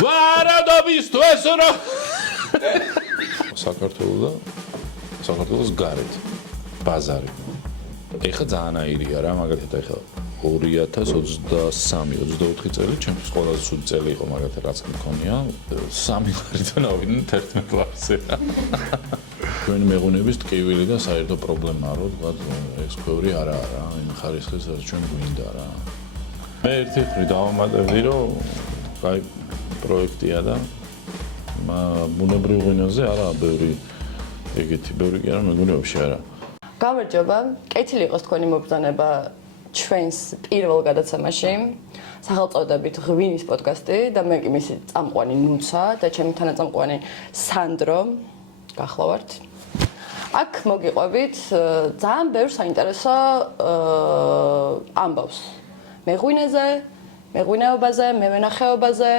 ვარადობისთვის რა საქართველოს გარეთ ბაზარი. ეხლა ძალიან აირია რა, მაგალითად ეხლა 2023-24 წელი ჩემთვის ყველაზე ცუდი წელი იყო, მაგალითად რაც მქონია 3 ლარიდან ავიდნენ 11 ლარზე. ჩვენი მეღვინეების ტკივილი და საერთო პრობლემაა, რომ თქვა ეს ქვევრი არაა რა, იმ ხარისხის რაც ჩვენ გვინდა რა. მე ერთი ხრი დავამატებდი, რომ აი პროექტია და ბუნებრივ ღვინოზე არაა ბევრი ეგეთი ბევრი კი არა მეგონიებში არა. გამარჯობა, კეთილი იყოს თქვენი მობრძანება ჩვენს პირველ გადაცემაში. სახელწოდებით ღვინის პოდკასტი და მე კი მისი წამყვანი ნუცა და ჩემი თანაწამყვანი სანდრო გახლავართ. აქ მოგიყვებით ძალიან ბევრ საინტერესო ამბავს. მეღვინეზე, მეღვინეობაზე, მევენახეობაზე,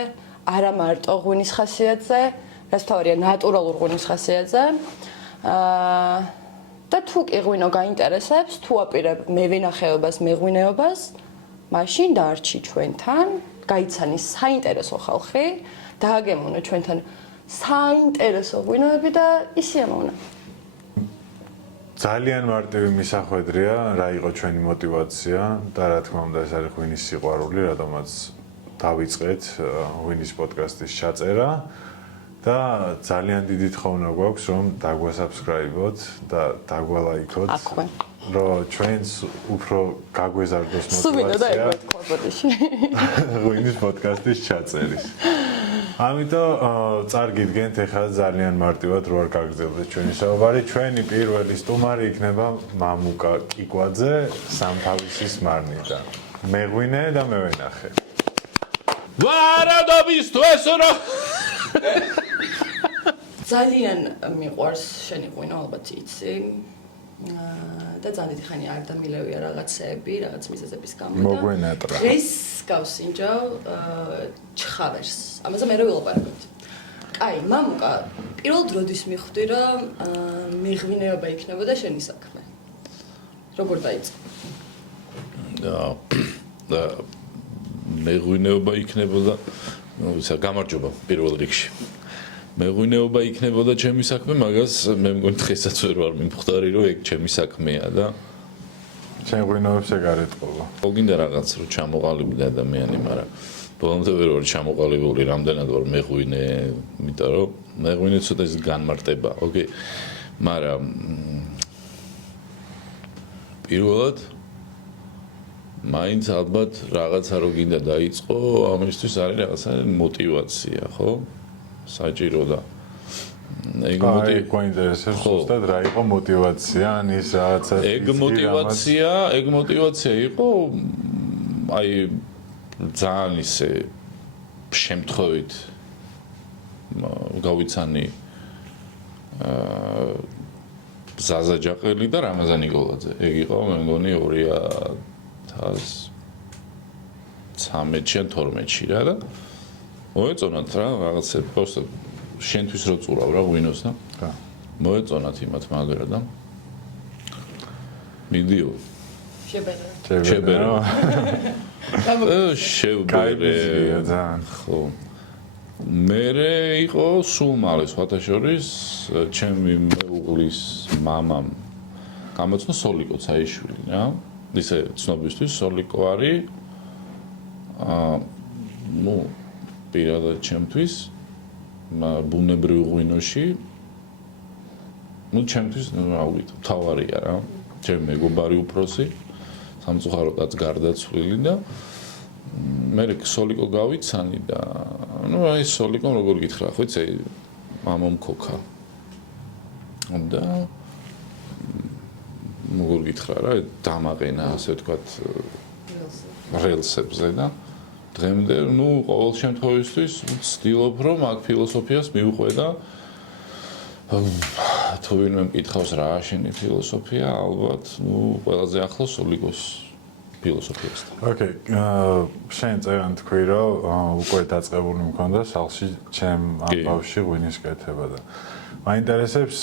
არა მარტო ღვინის ხასიათზე, რაც თავარია ნატურალურ ღვინის ხასიათზე. და თუ კი ღვინო გაინტერესებს, თუ აპირებ მევენახეობას, მეღვინეობას, მაშინ დაარჩი ჩვენთან, გაიცანი საინტერესო ხალხი, დააგემოვნე ჩვენთან საინტერესო ღვინოები და ისი ამოვნა. ძალიან მარტივი მისახვედრია, რა იყო ჩვენი мотиваცია და რა თქმა უნდა ეს არის ღვინის სიყვარული, რადგანაც დავიწყეთ ღვინის პოდკასტის ჩაწერა და ძალიან დიდი თხოვნა გვაქვს რომ დაგვასაბსკრაიბოთ და დაგვალაიქოთ, რომ ჩვენს უფრო გაგვეზარდოს мотиваცია ღვინის პოდკასტის ჩაწერის. ამიტომ წარგიდგენთ ახლა ძალიან მარტივად რო არ გაგრძელდეს ჩვენი საუბარი. ჩვენი პირველი სტუმარი იქნება მამუკა კიკვაძე სამთავისის მარნიდან. მეღვინე და მევენახე. ვარადობისთვის რა ძალიან მიყვარს შენი ღვინო, ალბათ იცი. და ძალიან დიდი ხანი არ დამილევია რაღაცები, რაღაც მიზეზების გამო და მოგვენატრა. ეს გავსინჯავ ჩხავერს. ამაზე მე ვილაპარაკობთ. კაი, მამუკა, პირველ დროდის მიხვდი, რომ მეღვინეობა იქნებოდა შენი საქმე. როგორ დაიწყო? და მეღვინეობა იქნებოდა, გამარჯობა პირველ რიგში. მეღვინეობა იქნებოდა ჩემი საქმე, მაგას მე მგონი დღესაც ვერ ვარ მიმხვდარი, რომ ეგ ჩემი საქმეა და შენ ღვინოებს ეგ არ ეტყობა. გინდა რაღაც რომ ჩამოყალიბდა ადამიანი, მაგრამ ბოლომდე ვერ ვარ ჩამოყალიბებული, რამდენად ვარ მეღვინე, იმიტომ რომ მეღვინე ცოტა ის განმარტება, ოკეი. მაგრამ პირველად მაინც ალბათ რაღაცა რო გინდა დაიწყო, ამისთვის არის რაღაცა мотиваცია, ხო? საჭირო და ეგ გვაინტერესებს ზუსტად რა იყო мотиваცია, ან ის რაღაცა ეგ мотиваცია იყო აი ძალიან ისე შემთხვევით გავიცანი ზაზა ჯაყელი და რამაზან ნიკოლაძე. ეგ იყო მე მგონი 2013-ში ან 12-ში რა და მოეწონათ რა რაღაცები, просто შენთვის რო წურავ რა ღვინოს და მოეწონათ იმათ მაგრა და მიდიო შებერა ხო მერე იყო სულ მალე სხვათა შორის ჩემი მეუღლის მამამ გამოცნო სოლიკო ცაიშვილი რა ისე ცნობისთვის სოლიკო არის ნუ პირადად ჩემთვის ბუნებრივ ღვინოში ნუ ჩემთვის რა ვიტყვი თავარია რა ჩემი მეგობარი უფროსი სამწუხაროდაც გარდაცვლილი და მე სოლიკო გავიცანი და ნუ აი სოლიკო როგორ გითხრა ხო იცი მამამ ქოქა და როგორ გითხრა რა დამაყენა ასე ვთქვათ რელსებზე და დღემდე, ნუ ყოველ შემთხვევისთვის ვცდილობ, რომ აქ ფილოსოფიას მივყვე და თუ ვინმე მკითხავს რა შენი ფილოსოფია, ალბათ, ნუ ყველაზე ახლოს სოლიკოს ფილოსოფიასთან. ოკეი, შენ წერან თქვი, რომ უკვე დაწყებული მქონდა სახლში ჩემ ამბავში ღვინის კეთება და მაინტერესებს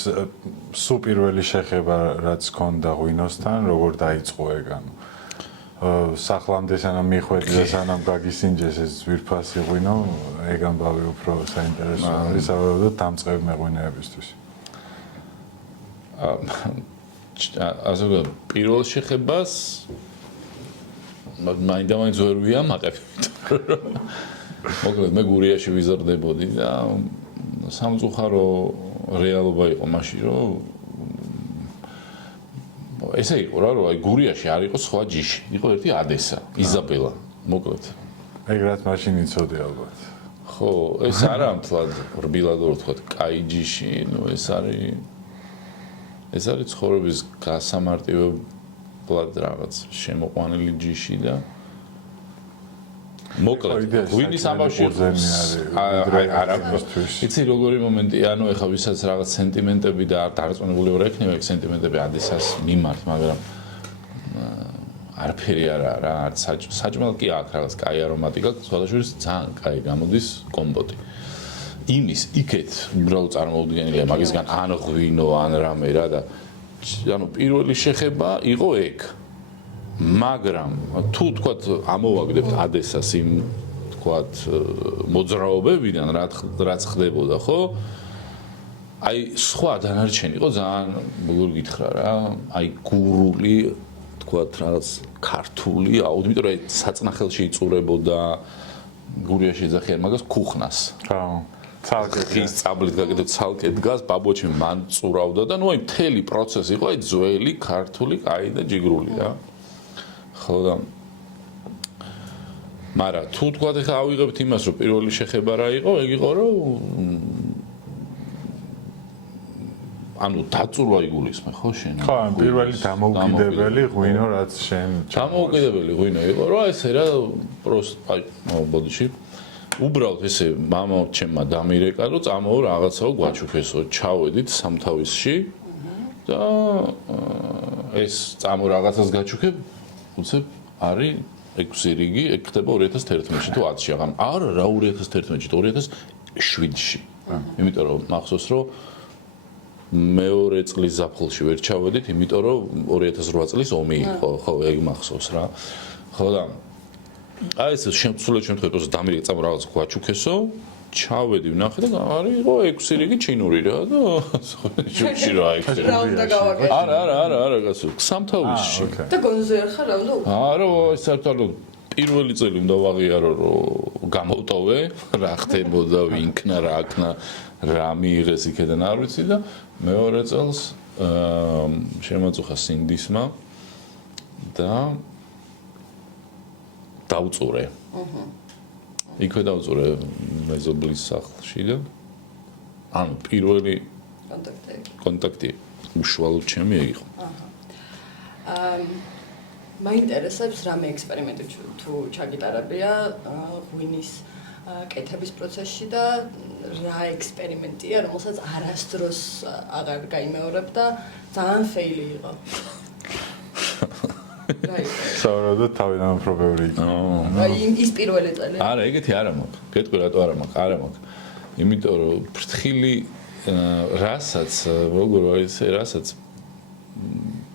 სულ პირველი შეხება რაც ქონდა ღვინოსთან, როგორ დაიწყო ეგ ანუ სახლამდე სანამ მიხვედი და სანამ გაგისინჯეს ეს ძვირფასი ღვინო, ეგ ამბავი უფრო საინტერესო არის, საბოლოოდ დამწყები მეღვინეებისთვის. ასე რომ პირველ შეხებას მაინდა-მაინც ვერ ვიამაყებ. მოკლედ მე გურიაში ვიზრდებოდი და სამწუხარო რეალობა იყო მაშინ, რომ ესე იყო რა, რომ აი გურიაში არ იყო სხვა ჯიში. იყო ერთი ადესა, იზაბელა, მოკლედ. ეგ რაც მაშინ იცოდი ალბათ. ხო, ეს არა მთლად რბილად რო ვთქვა, კაი ჯიში, ნუ ეს არის ცხოვრების გასამარტივებლად რაღაც შემოყვანილი ჯიში და მოკლედ ღვინის ამბავში არა იცი როგორი მომენტია, ანუ ეხა ვისაც რაღაც სენტიმენტები და დარწმუნებული ვარ ექნება ეგ სენტიმენტები ადესას მიმართ, მაგრამ არაფერი არა რა, არც საჭმელ კი აქვს რაღაც კაი არომატი გაქვს, სხვადასხვა ძალიან კაი გამოდის კომპოტი. იმის იქეთ უბრალოდ წარმოუდგენელია მაგისგან ან ღვინო ან რამე რა და ანუ პირველი შეხება იყო ეგ. მაგრამ თუ თქვათ ამოვაგდებთ ადესას იმ თქვათ მოძრაობებიდან რაც ხდებოდა, ხო? აი სხვა დანარჩენი იყო ძალიან როგორ გითხრა რა, აი გურული თქვათ რაღაც ქართული, იმიტომ რომ საწნახელში იწურებოდა გურიაში ეძახიან მაგას ქუხნას. ხო. ცალკე ხის წაბლით გაკეთებ ცალკე დგას, ბაბოჩი მან წურავდა და ნუ აი მთელი პროცესი იყო აი ძველი ქართული, კაი და ჯიგრული რა. ხო და მაგრამ თუ თქვათ ახლა ავიღებთ იმას რომ პირველი შეხება რა იყო, ეგ იყო რომ ანუ დაწურვა იგულისხმე ხო შენ? ხო, პირველი დამოუკიდებელი ღვინო რაც შენ დამოუკიდებელი ღვინო იყო, რა ესე რა პროსტ აი ბოდიში უბრალოდ ესე მამა ჩემმა დამირეკა რომ წამოო რაღაცაო გვაჩუქესო, ჩავედით სამთავისში და ეს წამო რაღაცას გაჩუქებ უცებ არის 6 რიგი, ეგ ხდება 2011-ში თუ 10-ში, აღარ არა რა 2011-ში, 2007-ში. იმიტომ რომ მახსოვს რომ მეორე წლის ზაფხულში ვერ ჩავედით, იმიტომ რომ 2008 წლის ომი იყო, ხო, ეგ მახსოვს რა. ხო და აი ეს შემთხვევით დამირეკა წამო რაღაც გვაჩუქესო, ჩავედი ვნახე და არის იყო 6 რიგი ჩინური რა და შუქში რა იქნება. რა უნდა გავაკეთო? არა, გასულ სამთავისში. და გონზე ხარ რა უნდა? არა, საერთოდ პირველი წელი უნდა ვაღიარო რომ გამოვტოვე, რა ხდებოდა, ვინქნა, რა აქნა, რა მიიღეს იქიდან არ ვიცი და მეორე წელს შემოწუხა სინდისმა და დავწურე. იქვე დავწურე მეზობლის სახლში და ანუ პირველი კონტაქტი უშუალოდ ჩემი იყო. მაინტერესებს რამე ექსპერიმენტი თუ ჩაგიტარებია ღვინის კეთების პროცესში და რა ექსპერიმენტია, რომელსაც არასდროს აღარ გაიმეორებ და ძალიან ფეილი იყო. საერთოდ თავიდან უფრო ბევრი იყო. აი ის პირველი წელი. არა, ეგეთი არა მაქვს. გეტყვი რატო არა მაქვს. იმიტომ რომ ფრთხილი რასაც როგორ არის რასაც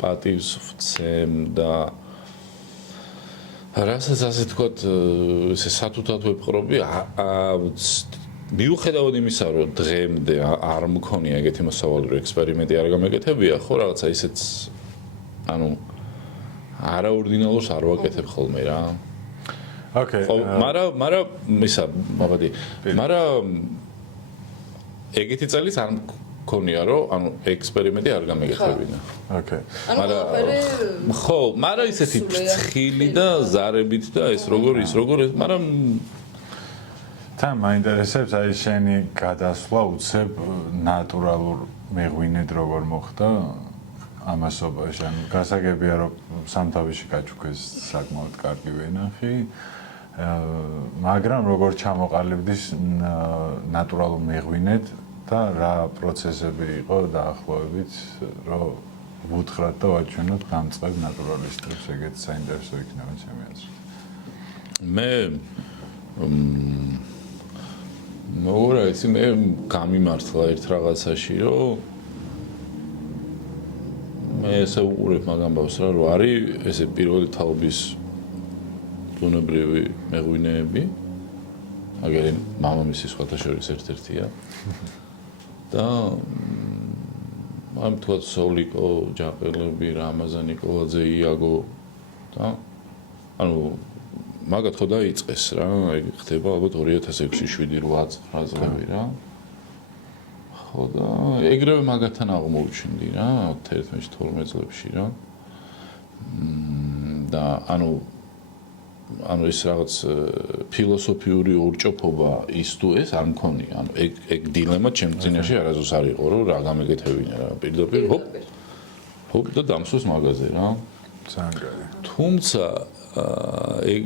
პატივს ვცემ და რასაც ასე თქვათ ესე სათუთად ვეპყრობი მიუხედავად იმისა რომ დღემდე არ მქონია ეგეთი მოსავალი რომ ექსპერიმენტი არ გამეკეთებია ხო რაღაცა ისეც ანუ არაორდინალურს არ ვაკეთებ ხოლმე რა ოკეი მაგრამ ისა მოგდი მაგრამ ეგეთი წელიც არ მქონია რომ ანუ ექსპერიმენტი არ გამეკეთებინა ოკეი ხო მაგრამ ისეთი ფრთხილი და ზარებით და ეს როგორ მაგრამ თან მაინტერესებს აი შენი გადასვლა უცებ ნატურალურ მეღვინედ როგორ მოხდა ამასობაში ან გასაგებია რომ სამთავისში გაჩუქეს საკმაოდ კარგი ვენახი მაგრამ როგორ ჩამოყალიბდის ნატურალურ მეღვინედ და რა პროცესები იყო დაახლოებით რომ ვუთხრათ და ვაჩვენოთ დამწყებ ნატურალისტებს ეგეც საინტერესო იქნება ჩემი აზრით მე მოგორა ისი მე გამიმართლა ერთ რაღაცაში რომ მე ესე უყურებ მაგ ამბავს რა რომ არის ესე პირველი თაობის ბუნებრივი მეღვინეები. აგერი მამამისის სხვათა შორის ერთ-ერთია. და ამ თქვა სოლიკო, ჯაყელები, რამაზან ნიკოლაძე, იაგო და ანუ მაგათ ხო დაიწყეს რა, ეგ ხდება ალბათ 2006-ში 7-8 წლები რა. ხო და ეგრევე მაგათთან აღმოუჩინდი რა 11-12 წლებში რა. და ანუ ის რაღაც ფილოსოფიური ორჭოფობა ის თუ ეს არ მქონია. ანუ ეგ დილემა ჩემ წინაშე არასდროს არ იყო, რომ რა გამეკეთებინა რა. პირდაპირ ჰოპ და დამსვეს მაგაზე რა. ძალიან. თუმცა ეგ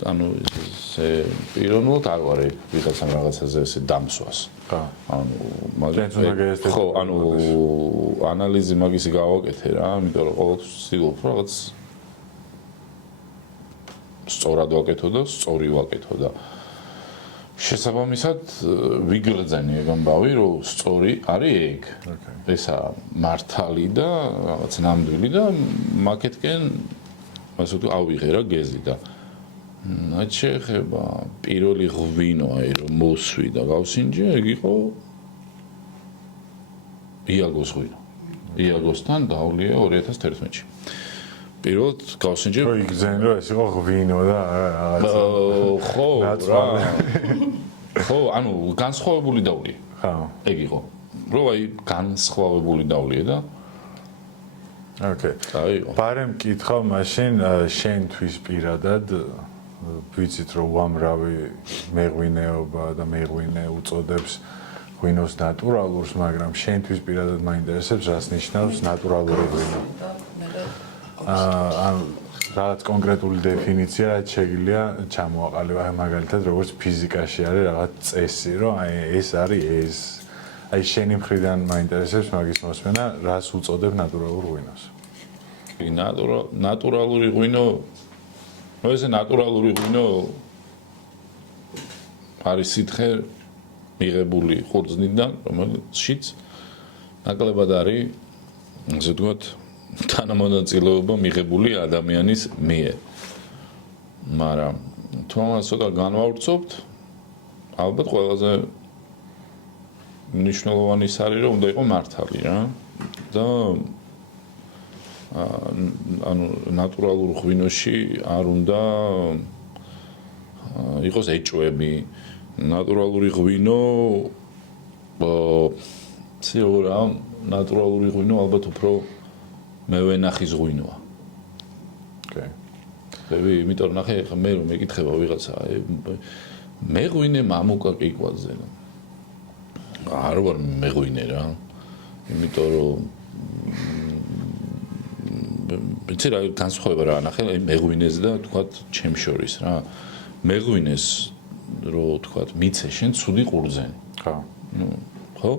ანუ ესე პიროვნულად არ ვარ ეგ ვიღაცამ რაღაცაზე ესე დამსვას. ხა. ანუ მაგრამ ხო, ანუ ანალიზი მაგისი გავაკეთე რა, იმიტომ რომ ყოველთვის ვცდილობ რაღაც სწორად ვაკეთო და სწორი ვაკეთო და შესაბამისად ვიგრძენი ეგ ამბავი რომ სწორი არის ეგ. ესა მართალი და რაღაც ნამდვილი და მაგეთკენ ასე თუ ავიღე რა გეზი და რაც შეეხება პირველი ღვინო აი რომ მოსვი და გავსინჯე ეგ იყო იაგოს ღვინო. იაგოსთან დავლია 2011-ში. პირველად გავსინჯე რო იგზენ რომ ეს იყო ღვინო და რაღაცა ხო რა ხო ანუ განსხვავებული დავლია ხო ეგ იყო რო აი განსხვავებული დავლია და ოკეი აიო ბარემ კითხავ მაშინ შენთვის პირადად ვიცით რომ უამრავი მეღვინეობა და მეღვინე უწოდებს ღვინოს ნატურალურს მაგრამ შენთვის პირადად მაინტერესებს რას ნიშნავს ნატურალური ღვინო ან რაღაც კონკრეტული დეფინიცია რაც შეიძლება ჩამოაყალიბა მაგალითად როგორც ფიზიკაში არის რაღაც წესი რომ აი ეს არის ეს აი შენი მხრიდან მაინტერესებს მაგის მოსმენა რას უწოდებ ნატურალურ ღვინოს ნატურალური ღვინო ნუ ეს ნატურალური ღვინო არის სითხე მიღებული ხურძნიდან რომელშიც ნაკლებად არის ასე ვთქვათ თანამონაწილეობა მიღებული ადამიანის მიერ. მაგრამ თუ ამას ცოტა განვავრცობთ, ალბათ ყველაზე მნიშვნელოვანი ის არის, რომ უნდა იყოს მართალი რა. და ანუ ნატურალურ ღვინოში არ უნდა იყოს ეჭვები. ნატურალური ღვინო ცეორა ნატურალური ღვინო ალბათ უფრო მევენახის ღვინოა. ოკეი. ხები, იმიტომ რომ ნახე ხა მე რომ მეკითხება ვიღაცა, მეღვინე მამუკა კიკვაძე. არ ვარ მეღვინე რა. იმიტომ რომ ვიცი რა განსხვავება რა ნახე მეღვინეს და თქვათ ჩემ შორის რა. მეღვინეს რო თქვათ მიცე შენ ცუდი ყურძენი. ხო. ნუ ხო?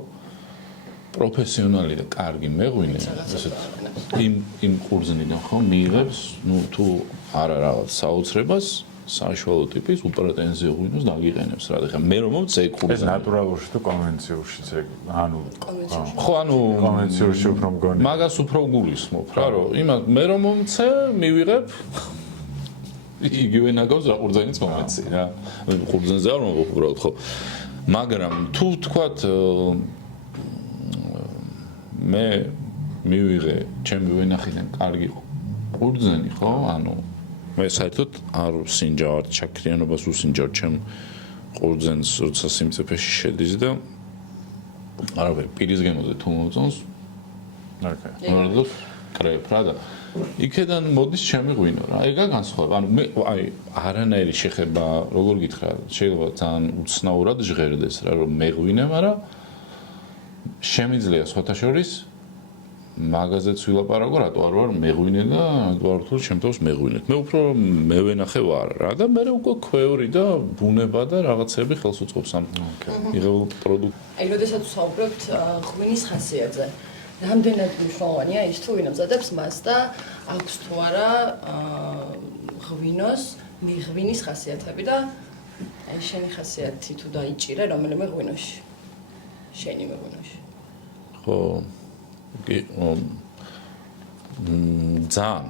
პროფესიონალი და კარგი მეღვინე ასეთ იმ ყურძნიდან ხო მიიღებს ნუ თუ არა რაღაც საოცრებას საშუალო ტიპის უპრეტენზიო ღვინოს დაგიყენებს რა ხა მე რომ მომწე ყურძნი ეს ნატურალურში თუ კონვენციურშიც ეგ ანუ ხო ანუ კონვენციურში უფრო მგონი მაგას უფრო გულისხმობ რა რომ იმას მე რომ მომწე მივიღებ იგივე ნაგავს რა ყურძნიც მომეცი რა ყურძნზე არ მომღებ უბრალოდ ხო მაგრამ თუ თქვათ მე მივიღე ჩემი ვენახიდან კარგი ყურძენი ხო ანუ მე საერთოდ არ ვსინჯავ ჩაქრიანობას უსინჯავ ჩემ ყურძენს როცა სიმწიფეში შედის და არავე პირის გემოზე თუ მომწონს ოკეი მორდო კრეფ რა და იქიდან მოდის ჩემი ღვინო რა ეგა განსხვავება ანუ მე აი არანაირი შეხება როგორ გითხრა შეიძლება ძალიან უცნაურად ჟღერდეს რა რომ მეღვინე მაგრამ შემიძლია სხვათა შორის მაგაზეც ვილაპარაკო რატო არ ვარ მეღვინე და ვარ თუ შემთხვევაში მეღვინეთ მე უფრო მევენახე ვარ რა და მე უკვე ქვევრი და ბუნება და რაღაცები ხელს უწყობს ამ მიღებულ პროდუქტს აი როდესაც ვსაუბრობთ ღვინის ხასიათზე რამდენად მნიშვნელოვანია ის თუ ვინ ამზადებს მას და აქვს თუ არა ღვინოს ღვინის ხასიათები და აი შენი ხასიათი თუ დაიჭირე რომელიმე ღვინოში შენი მეღვინოში ხო ძალიან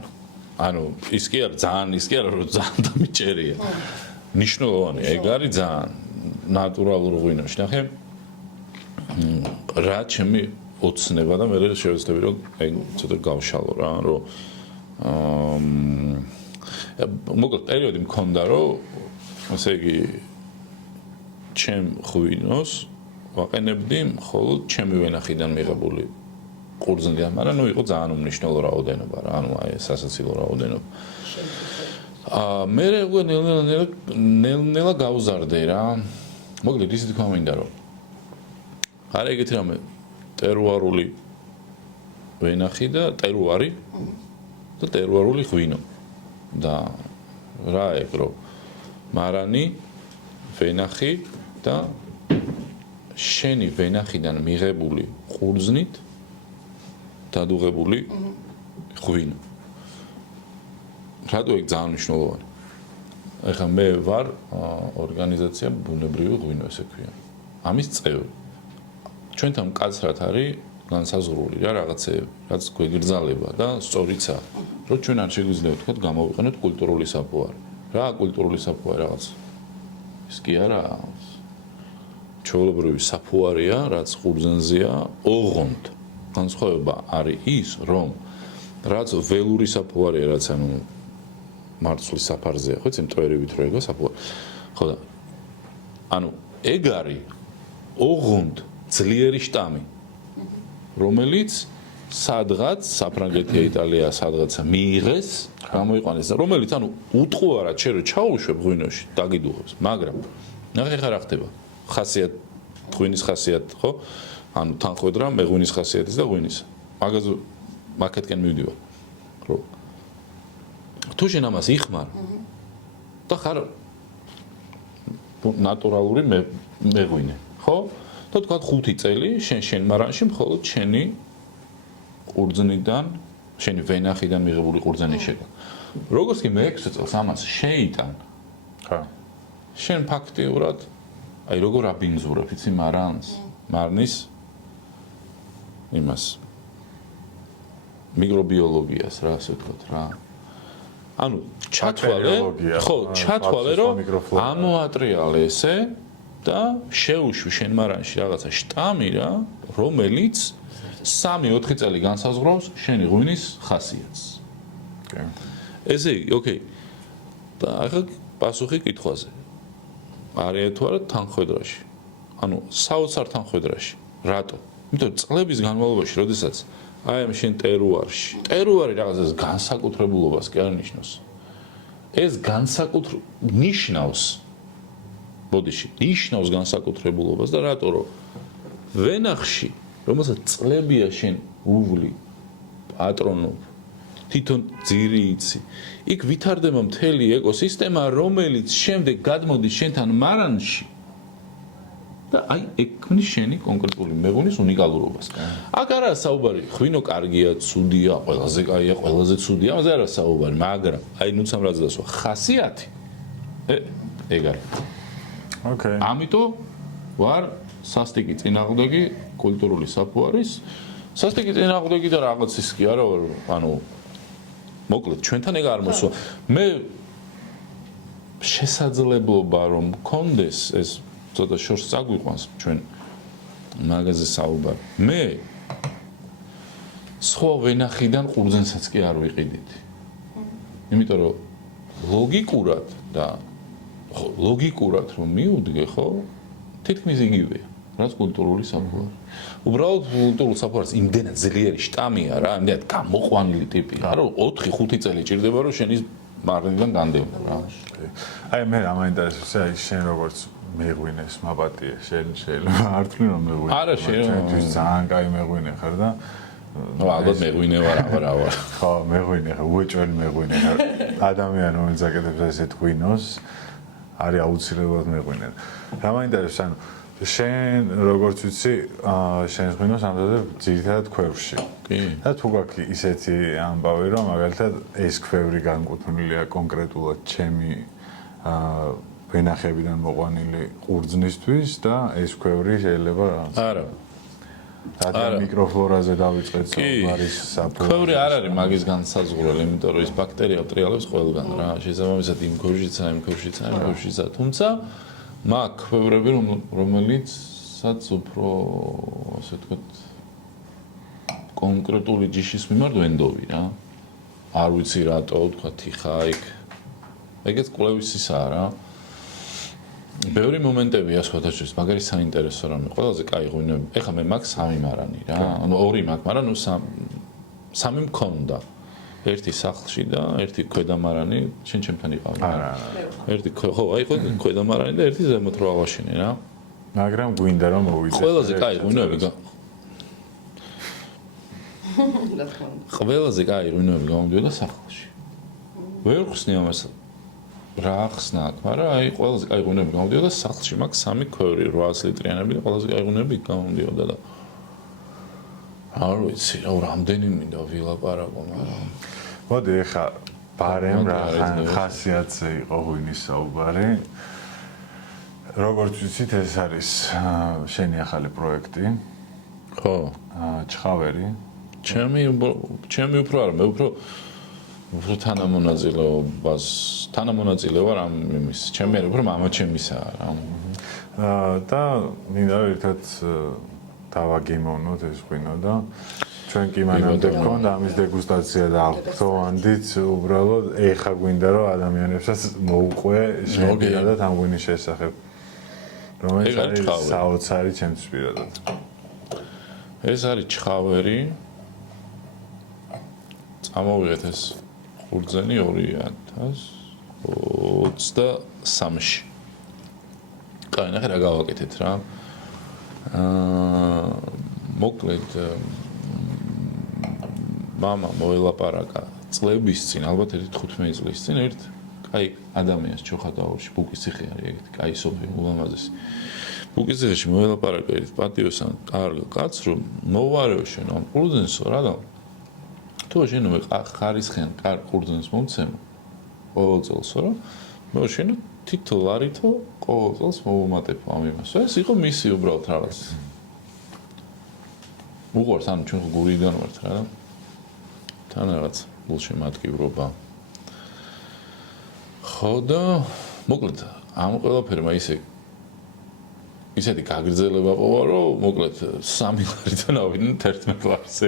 ანუ ის კი არ ძალიან ის კი არ რომ ძალიან დამიჭერია. ნიშნულოვანი, ეგ არის ძალიან ნატურალურ ღვინოში. ნახე რა ჩემი ოცნება და მე შევეცდები რომ ეგ ცოტა გავშალო რა, რომ მოკლედ პერიოდი მქონდა რომ ასე იგი ჩემ ღვინოს ვაყენებდი მხოლოდ ჩემი ვენახიდან მიღებული ყურძნიდან, მაგრამ ნუ იყო ძალიან უმნიშვნელო რაოდენობა რა, ანუ აი სასაცილო რაოდენობა. მე უკვე ნელ-ნელა გავზარდე რა. მოკლედ ისე თქვა მინდა რომ არა ეგეთი რამე ტერუარული ვენახი და ტერუარი და ტერუარული ღვინო და რა ეგ რომ მარანი ვენახი და შენი ვენახიდან მიღებული ყურძნით დადუღებული ღვინო. რატო ეგ ძალიან მნიშვნელოვანი? ეხლა მე ვარ ორგანიზაცია ბუნებრივი ღვინო ესე ქვია. ამის წევრი. ჩვენთან მკაცრად არის განსაზღვრული რა რაღაცეები, რაც გვეგრძალება და სწორიცა, რომ ჩვენ არ შეგვიძლია ვთქვათ გამოვიყენოთ კულტურული საფუარი. რა კულტურული საფუარი რაღაც? ის კი არა ჩვეულებრივი საფუარია, რაც ყურძნზეა, ოღონდ განსხვავება არის ის, რომ რაც ველური საფუარია, რაც ანუ მარცვლის საფარზეა, ხო, იცი მტვერივით რო ეგა საფუარი. ხო და ანუ ეგ არის ოღონდ ძლიერი შტამი, რომელიც სადღაც საფრანგეთია, იტალია, სადღაცა მიიღეს, გამოიყვანეს, რომელიც ანუ უტყუარად შენ რო ჩაუშვებ ღვინოში, დაგიდუღებს, მაგრამ ნახე ხა რა ხდება? ხასიათ ღვინის ხასიათ, ხო? ანუ თანხwebdriver მე ღვინის ხასიათის და ღვინის. მაგაზე მაკეთკენ მივდივარ. რო თუ შენ ამას იხმარ და ხარ ნატურალური მეღვინე, ხო? და თქვა 5 წელი შენ მარანში მხოლოდ შენი ყურძნიდან, შენი ვენახიდან მიღებული ყურძენი შეგა. როგორც კი მე 6 წელს ამას შეიტან, ხა. შენ ფაქტიურად აი როგორ აბინძურებ, იცი მარნის იმას მიკრობიოლოგიას რა ასე ვთქვათ რა. ანუ ჩათვალე, ხო, ჩათვალე რომ ამოატრიალე ესე და შეუშვი შენ მარანში რაღაცა შტამი რა, რომელიც 3-4 წელი განსაზღვრავს შენი ღვინის ხასიათს. ესე იგი, ოკეი. და ახლა პასუხი კითხვაზე. არის თუ არა თანხwebdriverში. ანუ საოცარ თანხwebdriverში. რატო? იმიტომ წლების განმავლობაში, როდესაც აი ამ შენ ტერუარში. ტერუარი რაღაცას განსაკუთრებულობას კი არ ნიშნავს. ეს ნიშნავს ბოდიში, ნიშნავს განსაკუთრებულობას და რატო რომ ვენახში, რომელსაც წლებია შენ უვლი, პატრონობ, თვითონ ძირი იცი. იქ ვითარდება მთელი ეკოსისტემა, რომელიც შემდეგ გადმოდის შენთან მარანში. და აი ეგ ქმნის შენი კონკრეტული მეღვინის უნიკალურობას. აქ არაა საუბარი, ღვინო კარგია, ცუდია, ყველაზე კაია, ყველაზე ცუდია, ამაზე არაა საუბარი, მაგრამ აი ნუცამ რაც დასვა, ხასიათი ეგ არის. ოკეი. ამიტომ ვარ სასტიკი წინააღმდეგი კულტურული საფუარის. სასტიკი წინააღმდეგი და რაღაც ის კი არა, ანუ მოკლედ ჩვენთან ეგ არ მოსვა. მე შესაძლებლობა რომ მქონდეს ეს ცოტა შორს წაგვიყვანს ჩვენ მაგაზე საუბარი. მე სხვა ვენახიდან ყურძნსაც კი არ ვიყიდით. იმიტომ რომ ლოგიკურად რომ მიუდგე, ხო? თითქმის იგივეა, რაც კულტურული საფუარი. უბრალოდ კულტურულ საფუარს იმდენად ძლიერი შტამია რა, იმდენად გამოყვანილი ტიპია, რომ 4-5 წელი ჭირდება რომ შენის მარნიდან განდევნო რა. აი მე რა მაინტერესებს, აი შენ როგორც მეღვინეს მაპატიე, შენ შეიძლება არ თვლი რომ მეღვინე. არა, შენ ძალიან კაი მეღვინე ხარ და ალბათ მეღვინე ვარ, არა ვარ. ხო, მეღვინე ხარ, უეჭველი მეღვინე ხარ. ადამიანი რომელიც აკეთებს ესეთ ღვინოს არის აუცილებლად მეღვინე. რა მაინტერესებს, ანუ შენ როგორც ვიცი, შენს ღვინოს ამზადებ ძირითადად ქვევში. კი. და თუ გაქვს ისეთი ამბავი, რომ მაგალითად ეს ქვევრი განკუთვნილია კონკრეტულად ჩემი ვენახებიდან მოყვანილი ყურძნისთვის და ეს ქვევრი შეიძლება არა. რადგან მიკროფლორაზე დავიწყეთ საუბარის საფუძველი. ქვევრი არ არის მაგის განსაზღვრელი, იმიტომ რომ ის ბაქტერია ტრიალებს ყველგან რა. შესაბამისად იმ ქვევშიცაა, იმ ქვევშიცაა, იმ ქვევშიცაა. თუმცა მაგ ქვევრები რომელიცაც უფრო ასე ვთქვათ კონკრეტული ჯიშის მიმართ ვენდოვი რა. არ ვიცი რატო, ვთქვათ, იხა იქ. ეგეც კვლევის ისაა რა. ბევრი მომენტებია სხვათაშორის, მაგარი საინტერესო რამე. ყველაზე კაი ღვინოები. ეხლა მე მაგ 3 მარანი რა. ანუ 2 მაგ, მაგრამ ნუ 3 მქონდა. ერთი სახლში და ერთი ქვედამარანი, შენ ჩემთან იყავი. არა. ერთი ხო, აი ხო ქვედამარანი და ერთი ზემოთ რო ავაშენე რა. მაგრამ გვინდა რომ მოვიძე. ყველაზე კაი ღვინოები ყველაზე კაი ღვინოები გამოდიოდა სახლში. ვერ ხსნი ამას რა ხსნა აქ, მაგრამ აი ყველაზე კაი ღვინოები გამოდიოდა სახლში, მაგ 3 ქვევრი 800 ლიტრიანები და ყველაზე კაი ღვინოები იქ გამოდიოდა და არ ვიცი რა, რამდენი მინდა ვილაპარაკო, მაგრამ მოდი ეხა ბარემ რა ხასიათზე იყო ღვინის საუბარი. როგორც ვიცით, ეს არის შენი ახალი პროექტი. ხო, ჩხავერი. ჩემი უფრო არა, მე უფრო თანამონაწილე ვარ ამ იმის. ჩემი არა, უფრო მამა ჩემისაა რა. და მინდა ერთად დავაგემოვნოთ ეს ღვინო და ჩვენ კი მანამდე გქონდა ამის დეგუსტაცია და აღფრთოვანდით უბრალოდ ეხა გვინდა რომ ადამიანებსაც მოუყვე შეგვიძლიათ ამ ღვინის შესახებ. რომელიც არის საოცარი ჩემთვის პირადად. ეს არის ჩხავერი. წამოვიღეთ ეს ხურძენი 2023-ში. კაი, ნახე რა გავაკეთეთ რა. მოკლედ მამა მოელაპარაკა წლების წინ, ალბათ 15 წლის წინ ერთ კაი ადამიანს ჩოხატაურში, ბუკისციხე არის ეგეთი, კაი სოფი ულამაზესი. ბუკისციხეში მოელაპარაკა ერთ პატიოსან კარგ კაცს, რომ მოვარეო შენ ამ ყურძენსო რა და თუ შენ მე ხარისხიან კარგ ყურძენს მომცემ ყოველ წელს რა, მე შენ თითო ლარითო ყოველ წელს მოვუმატებ ამ იმას. ეს იყო მისი უბრალოდ რაღაც. უყურს ან ჩვენ გურიდან ვართ რა და თან რაღაც გულშემატკივრობა. ხო და მოკლედ ამ ყველაფერმა ისეთი გაგრძელება ყოლა რომ მოკლედ 3 ლარიდან ავიდნენ 11 ლარზე.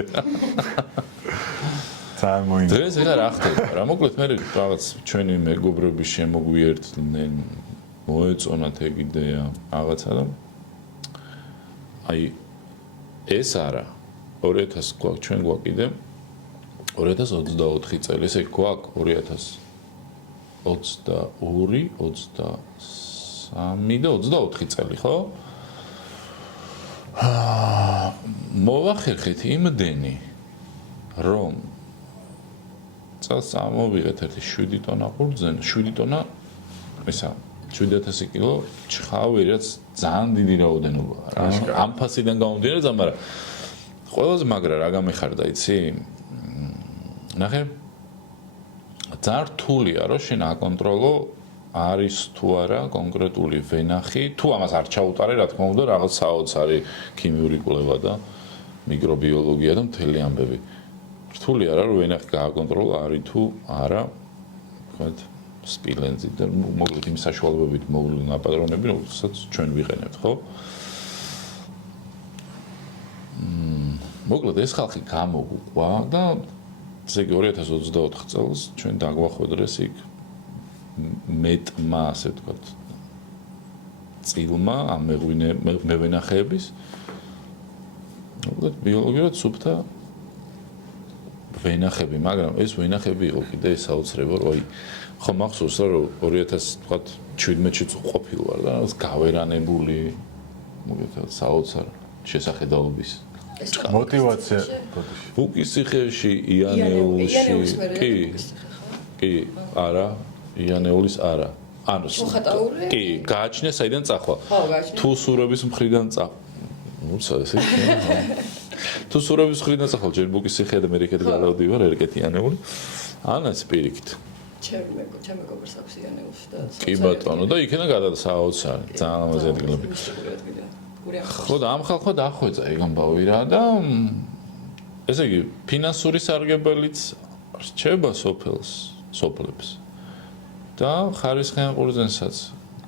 დღეს ეხლა რა ხდება რა მოკლედ მე რაღაც ჩვენი მეგობრები შემოგვიერთდნენ მოეწონათ ეგ იდეა რაღაცა და აი ეს არა 2000 გვაქვს ჩვენ გვაქვს კიდე 2024 წელი ესე გვაქვს 2022 23 და 24 წელი ხო მოვახერხეთ იმდენი რომ წელს ამოვიღეთ ერთი 7 ტონა ყურძენი 7 ტონა ესა 7000 კილო ჩხავერი რაც ძალიან დიდი რაოდენობაა რა ამ ფასიდან გამომდინარე ძალიან მაგრამ ყველაზე მაგრა რა გამეხარდა იცი ნახე ძალიან რთულია რომ შენ აკონტროლო არის თუ არა კონკრეტული ვენახი თუ ამას არ ჩაუტარე რა თქმა უნდა რაღაც საოცარი ქიმიური კვლევა და მიკრობიოლოგია და მთელი ამბები რთული არა რომ ვენახი გააკონტროლო არის თუ არა ვთქვათ სპილენძი და მოკლედ იმ საშუალებებით მოვლენა პატრონები რომელსაც ჩვენ ვიყენებთ ხო მოკლედ ეს ხალხი გამოგუყვა და ესე იგი 2024 წელს ჩვენ დაგვახვედრეს იქ მეტმა ასე ვთქვათ წილმა ამ მევენახეების მოკლედ ბიოლოგიურად სუფთა ვენახები, მაგრამ ეს ვენახები იყო კიდე საოცრებო, რომ აი ხო მახსოვს რომ 2017-ში ყოფილ ვარ და რაღაც გავერანებული მოგეთ საოცარ შესახედაობის мотивация ბუკისციხეში იანეულში კი არა იანეულის არა ანუ კი გააჩნია საიდან წახვა თუ სურების მხრიდან ნუ ესე თუ სურების მხრიდან წახვალ ჯერ ბუკისციხე და მერეკეთ გადავდივარ ერკეთიანეული ანას პირიქით ჩემი მეგობრს აქვს იანეულში და კი ბატონო და იქიდან გადადა საოცარი ძალიან ლამაზი ადგილები ხო და ამ ხალხმა დახვეწა ეგ ამბავი რა და ესე იგი ფინანსური სარგებელიც რჩება სოფლებს და ხარისხიან ყურძენსაც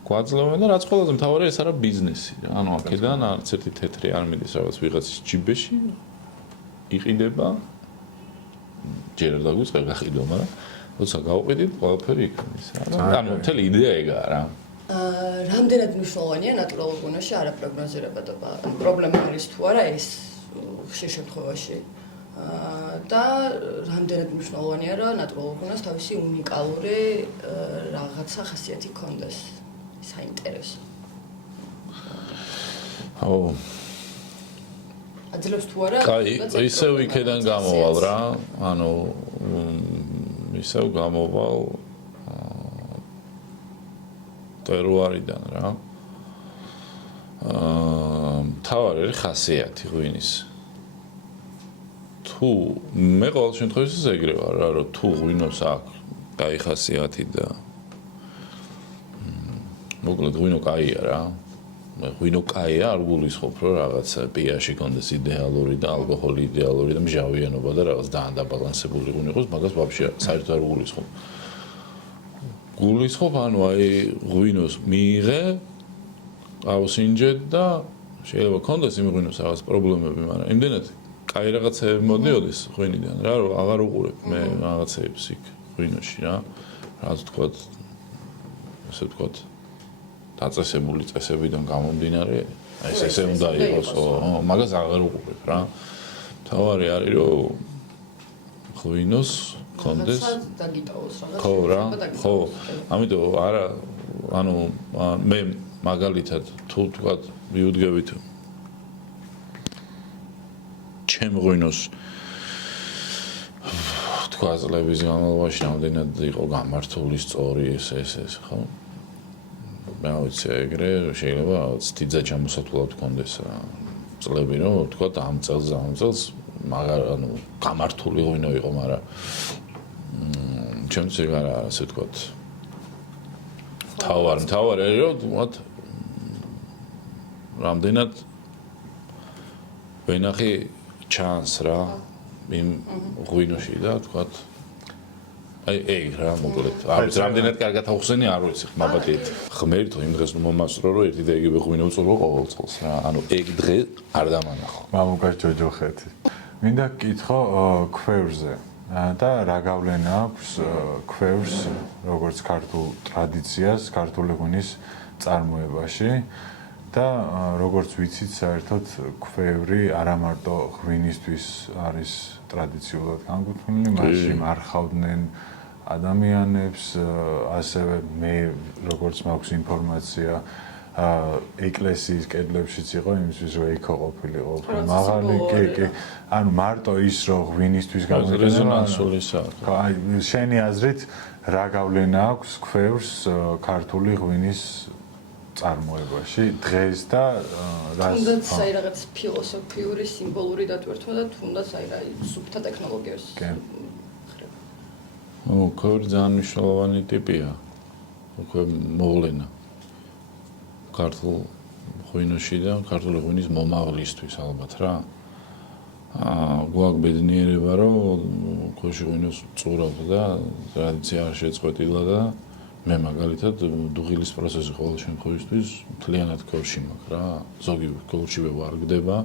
გვაძლევენ და რაც ყველაზე მთავარია ეს არა ბიზნესი რა ანუ აქედან არც ერთი თეთრი არ მიდის რაღაც ვიღაცის ჯიბეში იყიდება ჯერ არ დაგვიწყე გახიდო მაგრამ როცა გავყიდით ყველაფერი იქნება რა ანუ მთელი იდეა ეგაა რა რამდენად მნიშვნელოვანია ნატურალურ ღვინოში არაპროგნოზირებადობა პრობლემა არის თუ არა ეს ხშირ შემთხვევაში და რამდენად მნიშვნელოვანია რომ ნატურალურ ღვინოს თავისი უნიკალური რაღაცა ხასიათი ჰქონდეს საინტერესო ო აძლევს თუ არა კაი ისევ იქიდან გამოვალ რა ანუ ისევ გამოვალ ტერუარიდან რა თავარი არის ხასიათი ღვინის თუ მე ყოველ შემთხვევაში ეგრე ვარ რა რომ თუ ღვინოს აქვს კაი ხასიათი და მოკლედ ღვინო კაია რა ღვინო კაია არ გულისხმობ რომ რაღაც pH-ი კონდეს იდეალური და ალკოჰოლი იდეალური და მჟავიანობა და რაღაც დაანდაბალანსებული ღვინო იყოს მაგას ვაფშე საერთოდ არ გულისხმობ გულისხმობ ანუ აი ღვინოს მიიღე ავსინჯეთ და შეიძლება კონდეს იმ ღვინოს რაღაც პრობლემები მაგრამ იმდენად კაი რაღაცები მოდიოდეს ღვინიდან რა რომ აღარ უყურებ მე რაღაცებს იქ ღვინოში რა რაც თქვა ესე თქვა დაწესებული წესებიდან გამომდინარე ეს ესე უნდა იყოს მაგას აღარ უყურებ რა თავარი არის რომ ღვინოს კონდეს დაგიტოვოს რაღაც ხო რა ხო ამიტომ არა ანუ მე მაგალითად თუ თქვა მიუდგებით ჩემ ღვინოს თქვა წლების განმავლობაში რამდენად იყო გამართული სწორი ეს ხო მე ვიცი ეგრე შეიძლება რაღაც თიძა ჩამოსათვლად გქონდეს რა წლები რომ თქვა ამ წელს მაგარ ანუ გამართული ღვინო იყო მაგრამ ჩემს ეგ არა ასე თქვა თავარი არის რომ თქვა რამდენად ვენახი ჩანს რა იმ ღვინოში და თქვა აი ეგ რა მოკლედ არ რამდენად კარგად ახსენე არ ვიცი ხმაბატით ღმერთო იმ დღეს მომასწრო რომ ერთი და იგივე ღვინო უწურო ყოველ წელს რა ანუ ეგ დღე არ დამანახო მამუკას ჯოჯოხეთი მინდა გკითხო ქვევრზე და რა გავლენა აქვს ქვევრს როგორც ქართულ ტრადიციას ქართული ღვინის წარმოებაში და როგორც ვიცით საერთოდ ქვევრი არა მარტო ღვინისთვის არის ტრადიციულად განკუთვნილი მასში მარხავდნენ ადამიანებს ასევე მე როგორც მაქვს ინფორმაცია ეკლესიის კედლებშიც იყო იმისთვის რომ იქო ყოფილიყო მაღალი კი ანუ მარტო ის რომ ღვინისთვის რეზონანსულისა აი შენი აზრით რა გავლენა აქვს ქვევრს ქართული ღვინის წარმოებაში დღეს და თუნდაც აი რაღაც ფილოსოფიური სიმბოლური დატვირთვა და თუნდაც აი რა სუფთა ტექნოლოგიას ქვევრი ძალიან მნიშვნელოვანი ტიპია უკვე მოვლენა ქართულ ღვინოში და ქართული ღვინის მომავლისთვის ალბათ რა გვაქვს ბედნიერება რომ ქვევში ღვინოს წურავთ და ტრადიცია არ შეწყვეტილა და მე მაგალითად დუღილის პროცესი ყოველ შემთხვევაში მთლიანად ქვევში მაქვს რა ზოგი ქვევშივე ვარგდება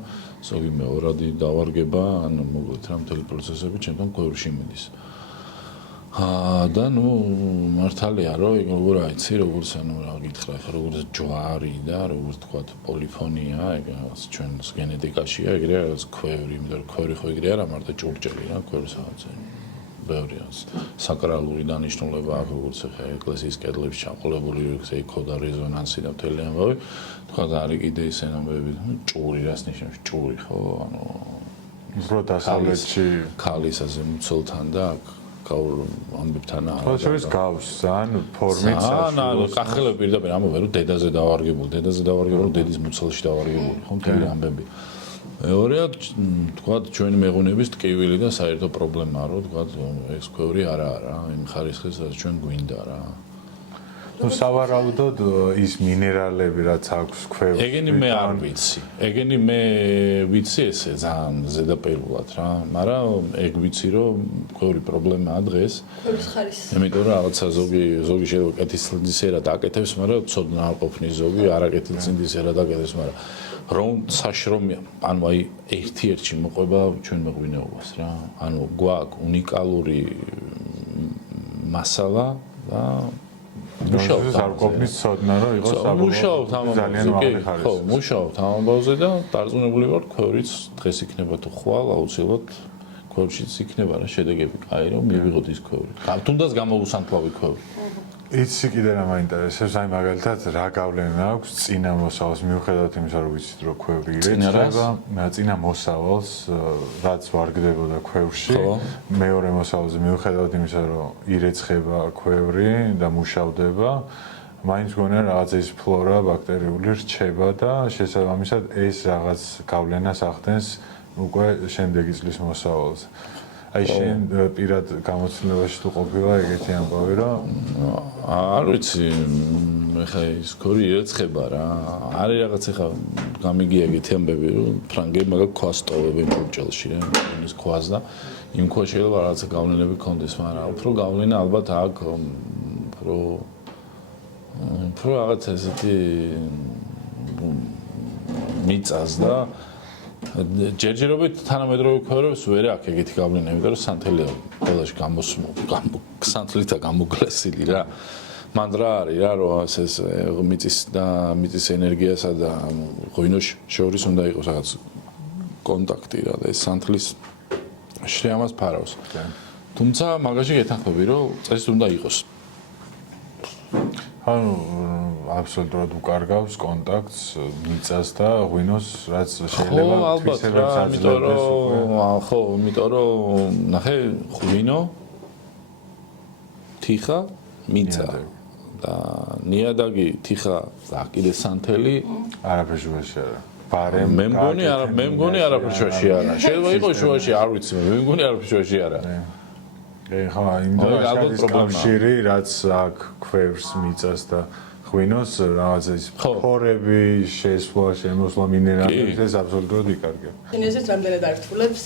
ზოგი მეორადი დავარგება ანუ მოკლედ რა მთელი პროცესები ჩემთან ქვევში მიდის და ნუ მართალია რომ ეგ როგორ აიცი როგორც ანუ რა გითხრა ხა როგორც ჯვარი და როგორც თქვა პოლიფონია ეგ ჩვენს გენეტიკაშია ეგრე არის ქვევრი იმიტომ რომ ქვევრი ხო ეგრე არა მარტო ჭურჭელი რა ქვევრის რაღაცა ბევრია საკრალური დანიშნულება აქვს როგორც ხა ეკლესიის კედლებში ჩაყოლებული იქო და რეზონანსი და მთელი ამბავი თქვა და არის კიდე ის ამბები ჭური რას ნიშნავს ჭური ხო ანუ უფრო დასავლეთში ქალისაზე მუცელთან და ამბებთან ხო შორის გავს ძალიან ფორმით საშუალო კახელები პირდაპირ ამბობენ რომ დედაზე დავარგებული დედის მუცელში დავარგებული ხო მთელი ამბები მეორეა თქვა ჩვენი მეღუნების ტკივილი და საერთო პრობლემაა რომ თქვა ეს ქვევრი არა იმ ხარისხის რაც ჩვენ გვინდა რა ნუ სავარაუდოდ ის მინერალები რაც აქვს ქვევში. ეგენი მე არ ვიცი. ეგენი მე ვიცი ესე ძალიან ზედაპირულად რა, მაგრამ ეგ ვიცი რომ ქვევრი პრობლემაა დღეს. ქვევრის ხარისხი. იმიტომ რომ რაღაცა ზოგი შეიძლება კეთილსინდისერად აკეთებს, მაგრამ ცოდნა არ ყოფნის ზოგი არა კეთილსინდისერად აკეთებს, მაგრამ რომ საშრომია, ანუ აი ერთ-ერთი მოყვება ჩვენ მეღვინეობას რა. ანუ გვაქვს უნიკალური მასალა და მუშაობთ არ ყოფნის ცოდნა რომ იყოს მუშაობთ ამ ამბავზე ხო მუშაობთ ამ ამბავზე და დარწმუნებული ვარ ქვევრიც დღეს იქნება თუ ხვალ აუცილებლად ქვევრშიც იქნება რა შედეგები კაი რომ მივიღოთ ის ქვევრი თუნდაც გამოუსანთლავი ქვევრი იცი კიდე რა მაინტერესებს აი მაგალითად რა გავლენა აქვს წინა მოსავალს მიუხედავად იმისა რომ ვიცით რომ ქვევრი ირეცხება წინა მოსავალს რაც ვარგდებოდა ქვევში მეორე მოსავალზე მიუხედავად იმისა რომ ირეცხება ქვევრი და მუშავდება მაინც გონია რაღაცა ის ფლორა ბაქტერიული რჩება და შესაბამისად ეს რაღაც გავლენას ახდენს უკვე შემდეგი წლის მოსავალზე აი შენ პირად გამოცდილებაში თუ ყოფილა ეგეთი ამბავი რომ არ ვიცი ხა ის ქორი ირეცხება რა არის რაღაც ხა გამიგია ეგეთი ამბები რომ ფრანგები მაგალ ქვას ტოვებენ ურჭელში რა ის ქვას და იმ ქვა შეიძლება რაღაცა გავლენები ქონდეს მაგრამ უფრო გავლენა ალბათ აქვს უფრო რაღაც ესეთი მიწას და ჯერჯერობით თანამედროვე ქვევრებს ვერ აქვს ეგეთი გავლენა, იმიტომ რომ სანთელია ყველაში სანთლითა გამოგლესილი რა. მან რა არის რა, რომ ეს მიწის და მიწის ენერგიასა და ღვინოს შორის უნდა იყოს რაღაც კონტაქტი რა და ეს სანთლის შრიამას ფარავს. თუმცა მაგაში გეთანხმები, რომ წესი უნდა იყოს. ანუ აბსოლუტურად უკარგავს კონტაქტს მიწას და ღვინოს რაც შეიძლება თვისებებს აძლევდეს ხო, იმიტომ რომ ნახე ღვინო თიხა მიწა და ნიადაგი თიხა და კიდე სანთელი არაფერ შუაში არა ბარემ მე მგონი არაფერ შუაში არა შეიძლება იყოს შუაში არ ვიცი მე მგონი არაფერ შუაში არა ხო, იმიტომ რომ არის კავშირი, რაც აქ ქვევს მიწას და ღვინოს რაღაც ის ფორები, შესვლა, შემოსვლა მინერალებს ეს აბსოლუტურად იკარგებს. შენიზეც რამდენად ართულებს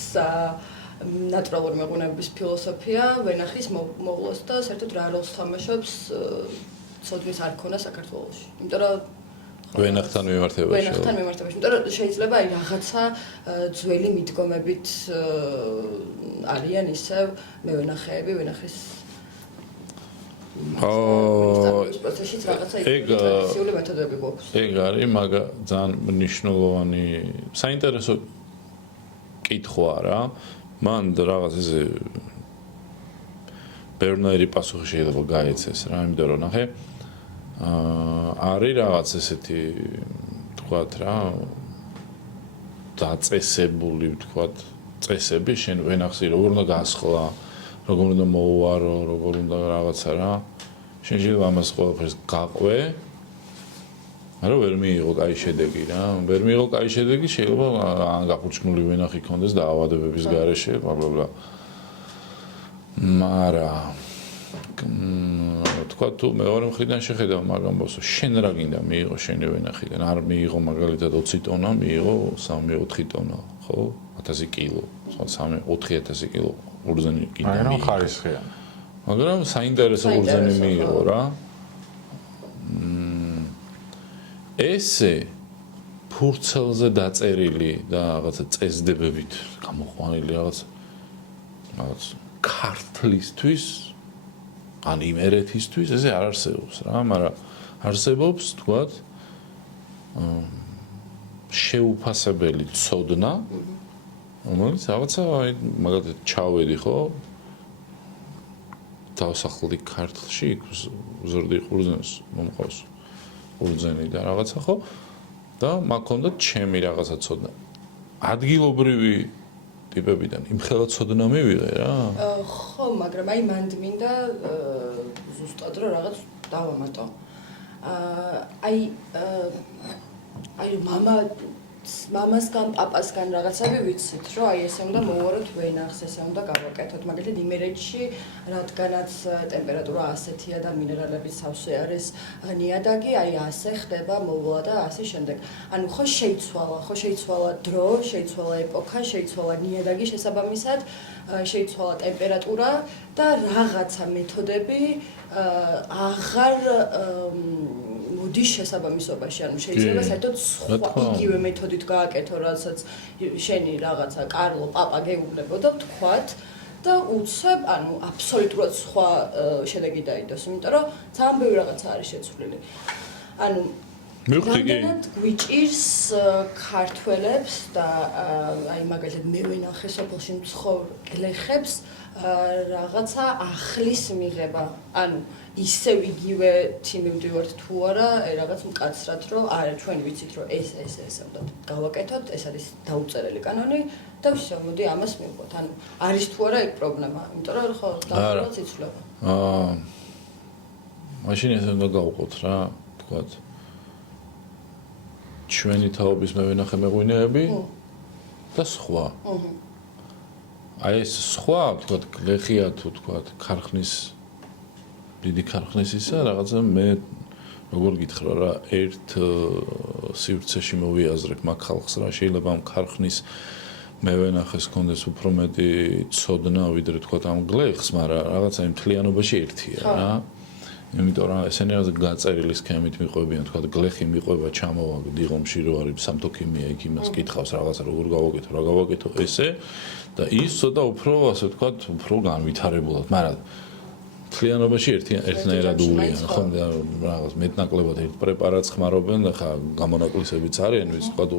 ნატურალური მეღვინეობის ფილოსოფია, ვენახის მოვლას და საერთოდ რა როლს თამაშობს ცოდნის არ ქონა საქართველოში. იმიტომ რომ ვენახთან მიმართებაში. იმიტომ რომ შეიძლება აი რაღაცა ძველი მიდგომებით არიან ისევ მევენახეები, ვენახის პროცესშიც რაღაცა ტრადიციული მეთოდები გვაქვს. ეგ არის, მაგრამ ძალიან მნიშვნელოვანი, საინტერესო კითხვაა რა. მან რაღაც ესე ბერნერი პასუხი შეიძლება გაეცეს რა, იმიტომ რომ ნახე არის რაღაც ესეთი თქვათ რა დაწესებული თქვათ წესები შენ ვენახსი როგორ უნდა გასხლა როგორ უნდა მოუარო როგორ უნდა რაღაცა რა შენ შეიძლება ამას ყველაფერს გაყვე მაგრამ ვერ მიიღო კაი შედეგი რა ვერ მიიღო კაი შედეგი შეიძლება ან გაფურჩმული ვენახი ქონდეს და ავადებების გარეშე ბლა მაგრამ თქვა თუ მეორე მხრიდან შეხედავ მაგ ამბავს შენ რა გინდა მიიღო შენი ვენახიდან არ მიიღო მაგალითად 20 ტონა მიიღო 3-4 ტონა ხო 1000 კილო 3-4000 კილო ურძენი კიდე მაგრამ ხარისხია მაგრამ საინტერესო ურძენი მიიღო რა ესე ფურცელზე დაწერილი და რაღაცა წესდებებით გამოყვანილი რაღაც ქართლისთვის ან იმერეთისთვის ესე არ არსებობს რა, მაგრამ არსებობს, თქვათ, შეუფასებელი ცოდნა, რომელიც რაღაცა აი მაგალითად ჩავედი ხო? დავსახლდი ქართლში, ვზრდი ყურძენს, მომყავს ყურძენი და რაღაცა ხო? და მაქონდა ჩემი რაღაცა ცოდნა. ადგილობრივი ტიპებიდან იმხელა ცოდნა მივიღე რა. ხო, მაგრამ აი მანდ მინდა ზუსტად რომ რაღაც დავამატო. აი მამა მამასგან, პაპასგან რაღაცები ვიცით, რომ აი ესე უნდა მოვუაროთ ვენახს, ესე უნდა გავაკეთოთ. მაგალითად იმერეთში, რადგანაც ტემპერატურა ასეთია და მინერალების სავსე არის ნიადაგი, აი ასე ხდება მოვლა და ასე შემდეგ. ანუ ხო შეიცვალა დრო, შეიცვალა ეპოქა, შეიცვალა ნიადაგი შესაბამისად, შეიცვალა ტემპერატურა და რაღაცა მეთოდები აღარ მოდის შესაბამისობაში, ანუ შეიძლება საერთოდ სხვა იგივე მეთოდით გააკეთო, რასაც შენი რაღაცა კარლო პაპა გეუბნებოდა, ვთქვათ და უცებ, ანუ აბსოლუტურად სხვა შედეგი დაიდოს, იმიტომ რომ ძალიან ბევრი რაღაცა არის შეცვლილი. ანუ რამდენად გვიჭირს ქართველებს და აი მაგალითად მე ვენახე სოფელში მცხოვრ გლეხებს რაღაცა ახლის მიღება, ანუ ისევ იგივე თიმივდივართ თუ არა, რაღაც მკაცრად რომ არა ჩვენ ვიცით რომ ეს უნდა გავაკეთოთ, ეს არის დაუწერელი კანონი და ვсё, მოდი ამას მივყვოთ. ანუ არის თუ არა ეგ პრობლემა, იმიტომ რომ ხო დაუწერელს იცვლება. მაშინ ეს უნდა გავყვოთ რა, თქვათ. ჩვენი თაობის მევენახე მეღვინეები და სხვა. აი ეს სხვა, თქვათ, გლეხია თუ თქვათ, ქარხნის დიდი ქარხნის ისა, რაღაცა მე როგორ გითხრა რა, ერთ სივრცეში მოვიაზრებ მაგ ხალხს რა, შეიძლება ამ ქარხნის მევენახეს კონდეს უფრო მეტი ცოდნა, ვიდრე თქვათ ამ გლეხს, მაგრამ რაღაცა იმ მთლიანობაში ერთია რა. იმიტომ რომ ესენი რაღაც გაწერილი სქემით მიყვებიან, თქვათ, გლეხი მიყვება, ჩამოვა დიღომში რო არის სამთოქიმია, იქ იმას კითხავს რაღაცა როგორ გავაკეთო, რა გავაკეთო ესე და ის ცოტა უფრო, ასე ვთქვათ, უფრო განვითარებულად, მაგრამ მთლიანობაში ერთნაირად უვლიან, ხო, რაღაც მეტნაკლებად ერთ პრეპარატს ხმარობენ და ხა გამონაკლისებიც არიან, ვის ვთქვათ,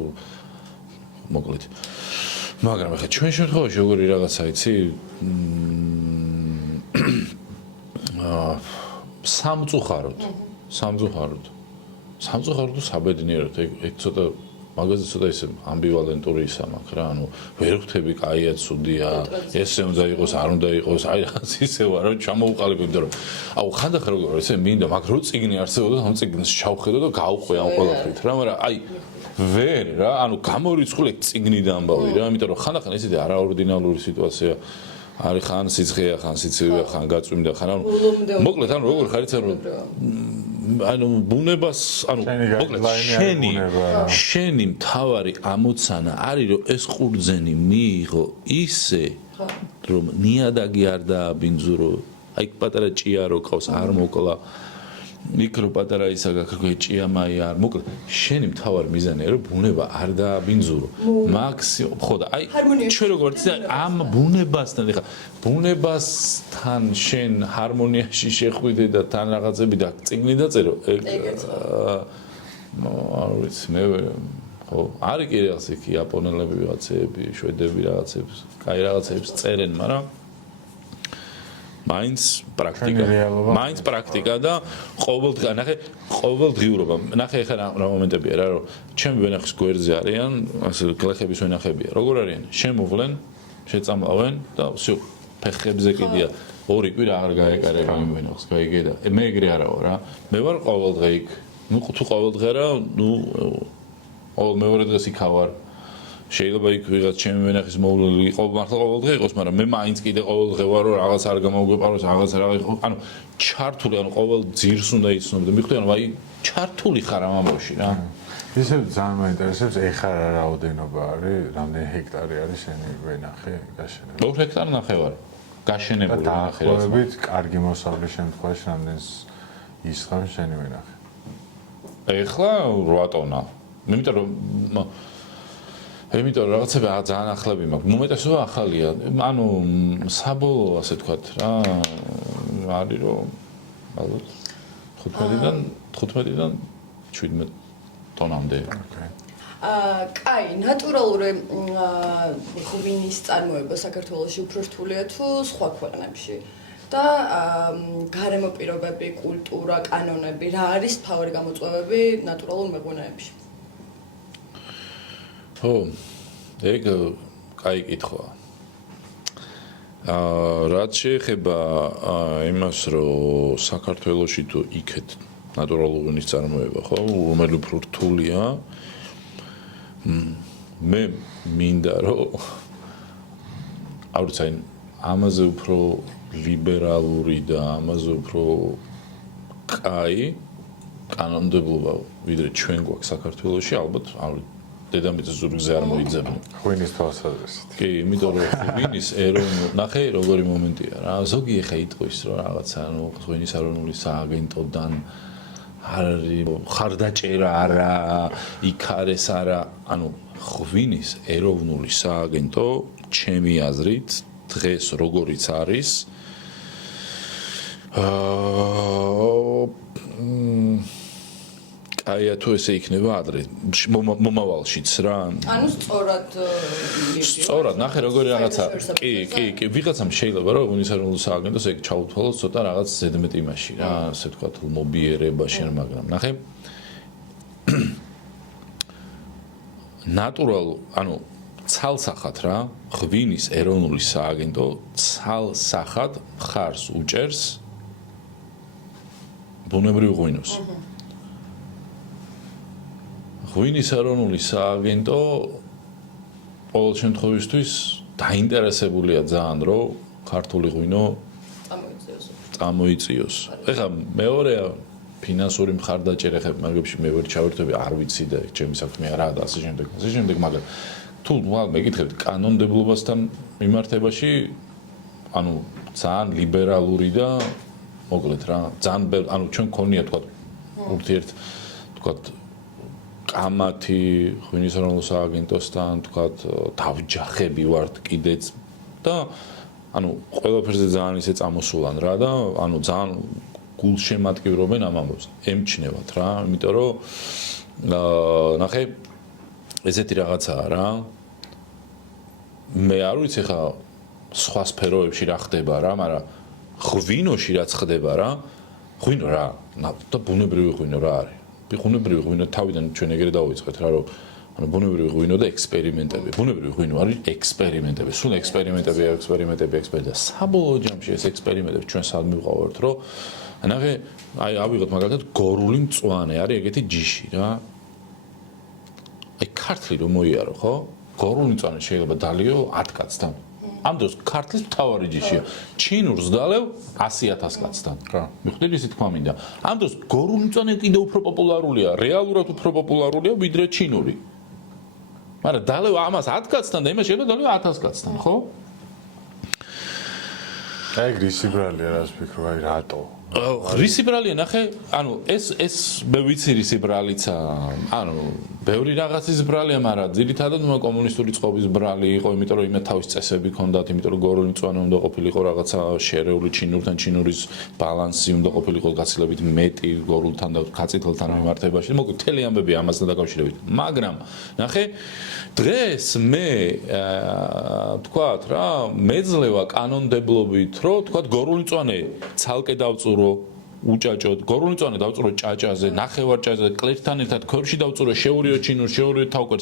მოკლედ. მაგრამ ხა ჩვენ შემთხვევაში როგორი რაღაცა იცი სამწუხაროდ საბედნიეროდ ეგ ცოტა მაგაზე ცოტა ისე ამბივალენტური ისა მაქვს რა, ანუ ვერ ხვდები კაია, ცუდია, ესე უნდა იყოს, არ უნდა იყოს, აი რაღაც ისე ვარ, რომ ჩამოუყალიბე, იმიტომ რომ აუ ხანდახან როგორ ესე მინდა, მაგ რო წიგნი არსებობდა, ამ წიგნს ჩავხედო და გავყვე ამ ყველაფრით რა, მაგრამ აი ვერ რა, ანუ გამორიცხული წიგნი და ამბავი რა, იმიტომ რომ ხანდახან ესეთი არაორდინალური სიტუაცია არის ხან სიცხეა, ხან სიცივეა, ხან გაწვიმდა, ხან ანუ მოკლედ ანუ როგორ ხარ იცი რომ ანუ ბუნებას, ანუ მოკლედ შენი მთავარი ამოცანა არის რომ ეს ყურძენი მიიღო ისე რომ ნიადაგი არ დააბინძურო, აი პატარა ჭია რო ყავს არ მოკლა, იქ რო პატარა ისა გაქრქვე ჭიამაი არ მოკლედ შენი მთავარი მიზანია რომ ბუნება არ დააბინძურო მაქსიმუმ ხო და აი ჩვენ როგორ ვთქვი ამ ბუნებასთან ეხა ბუნებასთან შენ ჰარმონიაში შეხვიდე და თან რაღაცები და წიგნი დაწერო ეგ არ ვიცი მე ხო არის კი რაღაც იქ იაპონელები რაღაცები შვედები რაღაცებს კაი რაღაცებს წერენ მაგრამ მაინც პრაქტიკა და ყოველდღიურობა. ნახე ხა რა მომენტებია რა რომ ჩემი ვენახის გვერდზე არიან, ასე გლეხების ვენახებია. როგორ არიან? შემოვლენ, შეწამლავენ და всё, ფეხებზე კიდია. ორი კვირა აღარ გაეკარება იმ ვენახს, გაიგე და მე ეგრე არაო რა. მე ვარ ყოველდღე იქ. ნუ თუ ყოველდღე რა, ნუ მეორე დღეს იქ ვარ. შეიძლება იქ ვიღაც ჩემი ვენახის მოვლილი იყო მართლა ყოველდღე იყოს, მაგრამ მე მაინც კიდე ყოველდღე ვარ რომ რაღაც არ გამოვგვეპაროს, რაღაც რა იყო, ანუ ჩართული, ანუ ყოველ ძირს უნდა იცნობ და მიხვდი, ანუ აი ჩართული ხარ ამ ამბავში რა. ისე ძალიან მაინტერესებს, ეხლა რა რაოდენობა არის, რამდენი ჰექტარი არის შენი ვენახი გაშენებული? 2 ჰექტარი ნახევარი. გაშენებული ვენახი რა. დაახლოებით კარგი მოსავლის შემთხვევაში რამდენს ისხავს შენი ვენახი? ეხლა 8 ტონა. იმიტომ რომ რაღაცები ძალიან ახლები მაქვს. უმეტესობა ახალია. ანუ საბოლოო ასე ვთქვათ რა არის რომ ალბათ 15-დან 17 ტონამდე. კაი, ნატურალური ღვინის წარმოება საქართველოში უფრო რთულია თუ სხვა ქვეყნებში? და გარემო პირობები, კულტურა, კანონები, რა არის მთავარი გამოწვევები ნატურალურ მეღვინეებში? ხო, ეგ კაი კითხვაა. რაც შეეხება იმას, რომ საქართველოში თუ იქეთ ნატურალური ღვინის წარმოება, ხო, რომელი უფრო რთულია, მე მინდა რომ აუცენ ამაზე უფრო ლიბერალური და ამაზე უფრო კაი კანონმდებლობა ვიდრე ჩვენ გვაქვს საქართველოში ალბათ დედამიწის ზურგზე არ მოიძებნო. ღვინის თვალსაზრისით. კი, იმიტომ რომ ღვინის ეროვნულ ნახე როგორი მომენტია რა. ზოგი ახლა იტყვის რომ რაღაცა ღვინის ეროვნული სააგენტოდან არის ხარდაჭერა არა, იქ არის არა, ღვინის ეროვნული სააგენტო ჩემი აზრით დღეს როგორიც არის აი თუ ესე იქნება ადრე მომავალშიც რა სწორად ნახე როგორი რაღაცა კი ვიღაცამ შეიძლება რომ ღვინის ეროვნულ სააგენტოს ეგ ჩაუთვალოს ცოტა რაღაც ზედმეტ იმაში რა ასე ვთქვათ მობიერებაში მაგრამ ნახე ნატურალ ცალსახად რა ღვინის ეროვნული სააგენტო ცალსახად ხარს უჭერს ბუნებრივ ღვინოს ღვინის ეროვნული სააგენტო ყოველ შემთხვევისთვის დაინტერესებულია ძალიან რომ ქართული ღვინო წამოიწიოს ეხლა მეორეა ფინანსური მხარდაჭერა ხებ მაგებში მე ვერ ჩავერთვები არ ვიცი და ჩემი საქმე არაა და ასე შემდეგ მაგრამ თუ მეკითხებთ კანონმდებლობასთან მიმართებაში ძალიან ლიბერალური და მოკლედ რა ძალიან ჩვენ გქონია თქვა ურთიერთ თქვა კამათი ღვინის ეროვნულ სააგენტოსთან თქვა დავჯახები ვართ კიდეც და ყველაფერზე ძალიან ისე წამოსულან რა და ძალიან გულშემატკივრობენ ამ ამბავს ემჩნევათ რა იმიტომ რომ ნახე ესეთი რაღაცაა რა მე არ ვიცი ხა სხვა სფეროებში რა ხდება რა მაგრამ ღვინოში რაც ხდება რა ღვინო რა და ბუნებრივი ღვინო რა არის ბუნებრივი ღვინო თავიდან ჩვენ ეგრე დავიწყეთ რა რომ ბუნებრივი ღვინო და ექსპერიმენტები ბუნებრივი ღვინო არის ექსპერიმენტები სულ ექსპერიმენტები და საბოლოო ჯამში ეს ექსპერიმენტები ჩვენ სად მივყავართ რომ ნახე აი ავიღოთ მაგალითად გორული მწვანე არის ეგეთი ჯიში რა აი ქართლი რომ მოიარო ხო გორული მწვანე შეიძლება დალიო 10 კაცთან ამ დროს ქართლის მთავარი ჯიშია ჩინურს დალევ 100,000 კაცთან რა მიხვდები ისე თქვა მინდა ამ დროს გორული მწვანე კიდევ უფრო პოპულარულია რეალურად უფრო პოპულარულია ვიდრე ჩინური მაგრამ დალევ ამას 10 კაცთან და იმას შეიძლება დალევ 1000 კაცთან ხო აი გრისი ბრალია რას ფიქრობ აი რატო რისი ბრალია ნახე ეს მე ვიცი რისი ბრალიცა ბევრი რაღაცის ბრალია მაგრამ ძირითადად კომუნისტური წყობის ბრალი იყო იმიტომ რომ იმე თავის წესები ჰქონდათ იმიტომ რომ გორული მწვანე უნდა ყოფილიყო რაღაცა შერეული ჩინურთან ჩინურის ბალანსი უნდა ყოფილიყო გაცილებით მეტი გორულთან და ქაცითელთან მიმართებაში მოკლედ მთელი ამბები ამასთან დაკავშირებით მაგრამ ნახე დღეს მე თქვათ რა მეძლევა კანონმდებლობით რომ თქვათ გორული მწვანე ცალკე დავწურო უჭაჭოდ გორული მწვანე დავწურო ჭაჭაზე ნახევარჭაზე კლერთან ერთად ქორში დავწურო შეურიო ჩინურს შეურიო თავკოც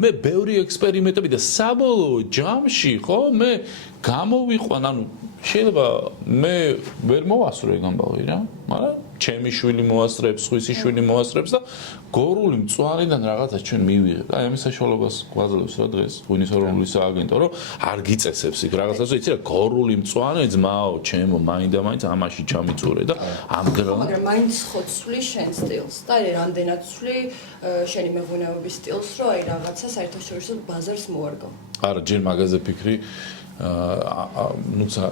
მე ბევრი ექსპერიმენტები და საბოლოო ჯამში ხო მე გამოვიყვან შეიძლება მე ვერ მოვასწრო ეგ ამბავი რა მაგრამ ჩემი შვილი მოასწრებს სხვისი შვილი მოასწრებს და გორული მწვანედან რაღაცა ჩვენ მივიღებ აი ამის საშუალებას გვაძლევს რა დღეს ღვინის ეროვნული სააგენტო რომ არ გიწესებს იქ რაღაცაზე იცი რა გორული მწვანე ძმაო ჩემო მაინდა-მაინც ამაში ჩამიწურე და მაგრამ მაინც ხოცვლი შენ სტილს და აი რამდენად ცვლი შენი მეღვინეობის სტილს რომ აი რაღაცა საერთაშორისო ბაზარს მოარგო არა ჯერ მაგაზე ფიქრი ნუცა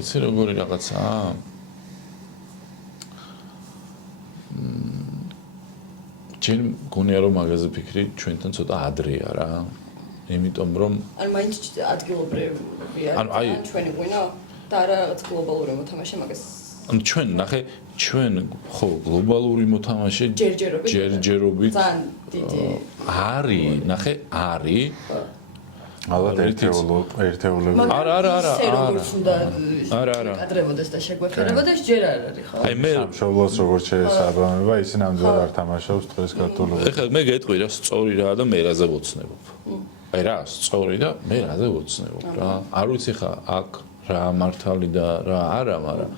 იცი როგორი რაღაცაა ჯერ გონია რომ მაგაზე ფიქრი ჩვენთან ცოტა ადრეა რა იმიტომ რომ მაინც ადგილობრივია ჩვენი ღვინო და არა რაღაც გლობალური მოთამაშე მაგას ჩვენ ნახე ჩვენ ხო გლობალური მოთამაშე ჯერჯერობით ძალიან დიდი არის ნახე არის ალბათ ერთეულები არა როგორც უნდა კადრებოდეს და შეგვეფერებოდეს ჯერ არ არის ხო აი მე სამშობლოს როგორც შეესაბამება ისე ნამდვილად არ თამაშობს დღეს ქართულობაში ეხლა მე გეტყვი რა სწორი რა და მე რაზე ვოცნებობ აი რა სწორი და მე რაზე ვოცნებობ რა არ ვიცი ხა აქ რა მართალი და რა არა მაგრამ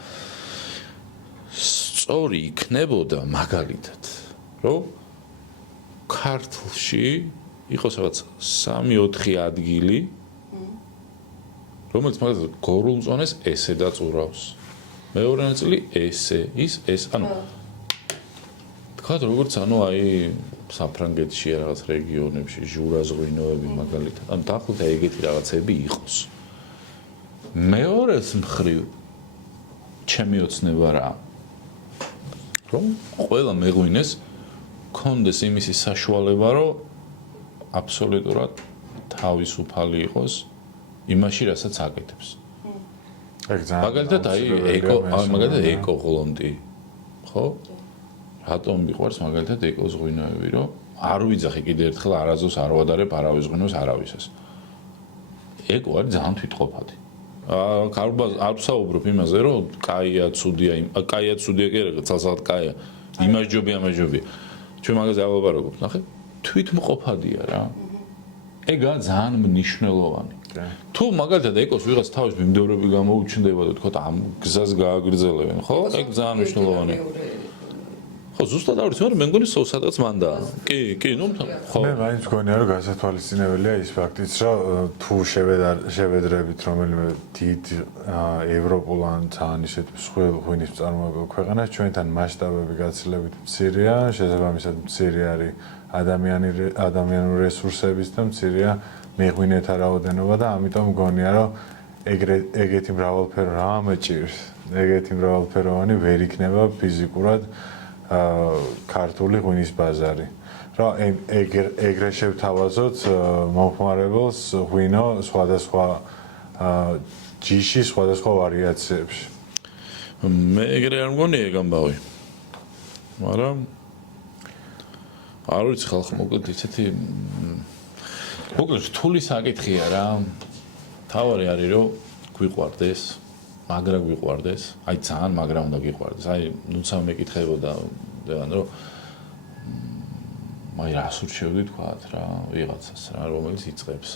სწორი იქნებოდა მაგალითად რომ ქართლში იყოს რაღაც 3-4 ადგილი, რომელიც მაგალითად გორულ მწვანეს ესე დაწურავს. მეორე ნაწილი ესე, ეს, ანუ თქვა როგორც აი საფრანგეთში რაღაც რეგიონებში ჟურას ღვინოები მაგალითად, ანუ დაახლოებით ეგეთი რაღაცები იყოს. მეორეს მხრივ ჩემი ოცნება რა რომ ყველა მეღვინეს კონდეს იმისი საშუალება რომ აბსოლუტურად თავისუფალი იყოს იმაში რასაც აკეთებს. მაგალითად მაგალითად ეკო ღლონტი ხო? რატომ მიყვარს მაგალითად ეკოს ღვინოები რომ არ ვიძახი კიდე ერთხელ არაზოს არ ვადარებ არავის ღვინოს არავისას. ეკო არის ძალიან თვითყოფადი. არ ვსაუბრობ იმაზე რომ კაია, ცუდია, კაია, ცუდია კი არა, ცალსაღად კაია. იმასჯობია, ამასჯობია. ჩვენ მაგაზე არ ვლაპარაკობ, ნახე? თვითმყოფადია რა. ეგაა ძალიან მნიშვნელოვანი. თუ მაგალითად ეკოს ვიღაც თავის მიმდევრები გამოუჩნდება და თქვა ამ გზას გააგრძელებენ, ხო? ეგ ძალიან მნიშვნელოვანია. ხო, ზუსტად არ ვიცი, მე მგონი სადაც მანდა. კი, ნუ ხო. მე მაინც მგონია რომ გასათვალისწინებელია ის ფაქტიც, რომ თუ შევედრებით რომელიმე დიდ ევროპულ ან თან ისეთ მსხვილ ღვინის მწარმოებელ ქვეყანას, ჩვენთან მასშტაბები გაცილებით მცირეა, შესაბამისად მცირე არის ადამიანური რესურსების და მცირეა მეღვინეთა რაოდენობა და ამიტომ მგონია რომ ეგეთი მრავალფერო რამე ჭირს, ეგეთი მრავალფეროვანი ვერ იქნება ფიზიკურად ქართული ღვინის ბაზარი. რა ეგრე შევთავაზოთ მომხმარებელს ღვინო სხვადასხვა ჯიში, სხვადასხვა ვარიაციებში. მე ეგრე არ მგონია ეგ ამბავი. მაგრამ არ ვიცი ხალხი მოკლედ ისეთი მოკლედ რთული საკითხია რა. თავარი არის რომ გვიყვარდეს, მაგრა გვიყვარდეს, აი ძალიან მაგრა უნდა გიყვარდეს. აი ნუცა მეკითხებოდა დევან რომ აი რას ურჩევდი თქვათ რა, ვიღაცას რა, რომელიც იწყებს.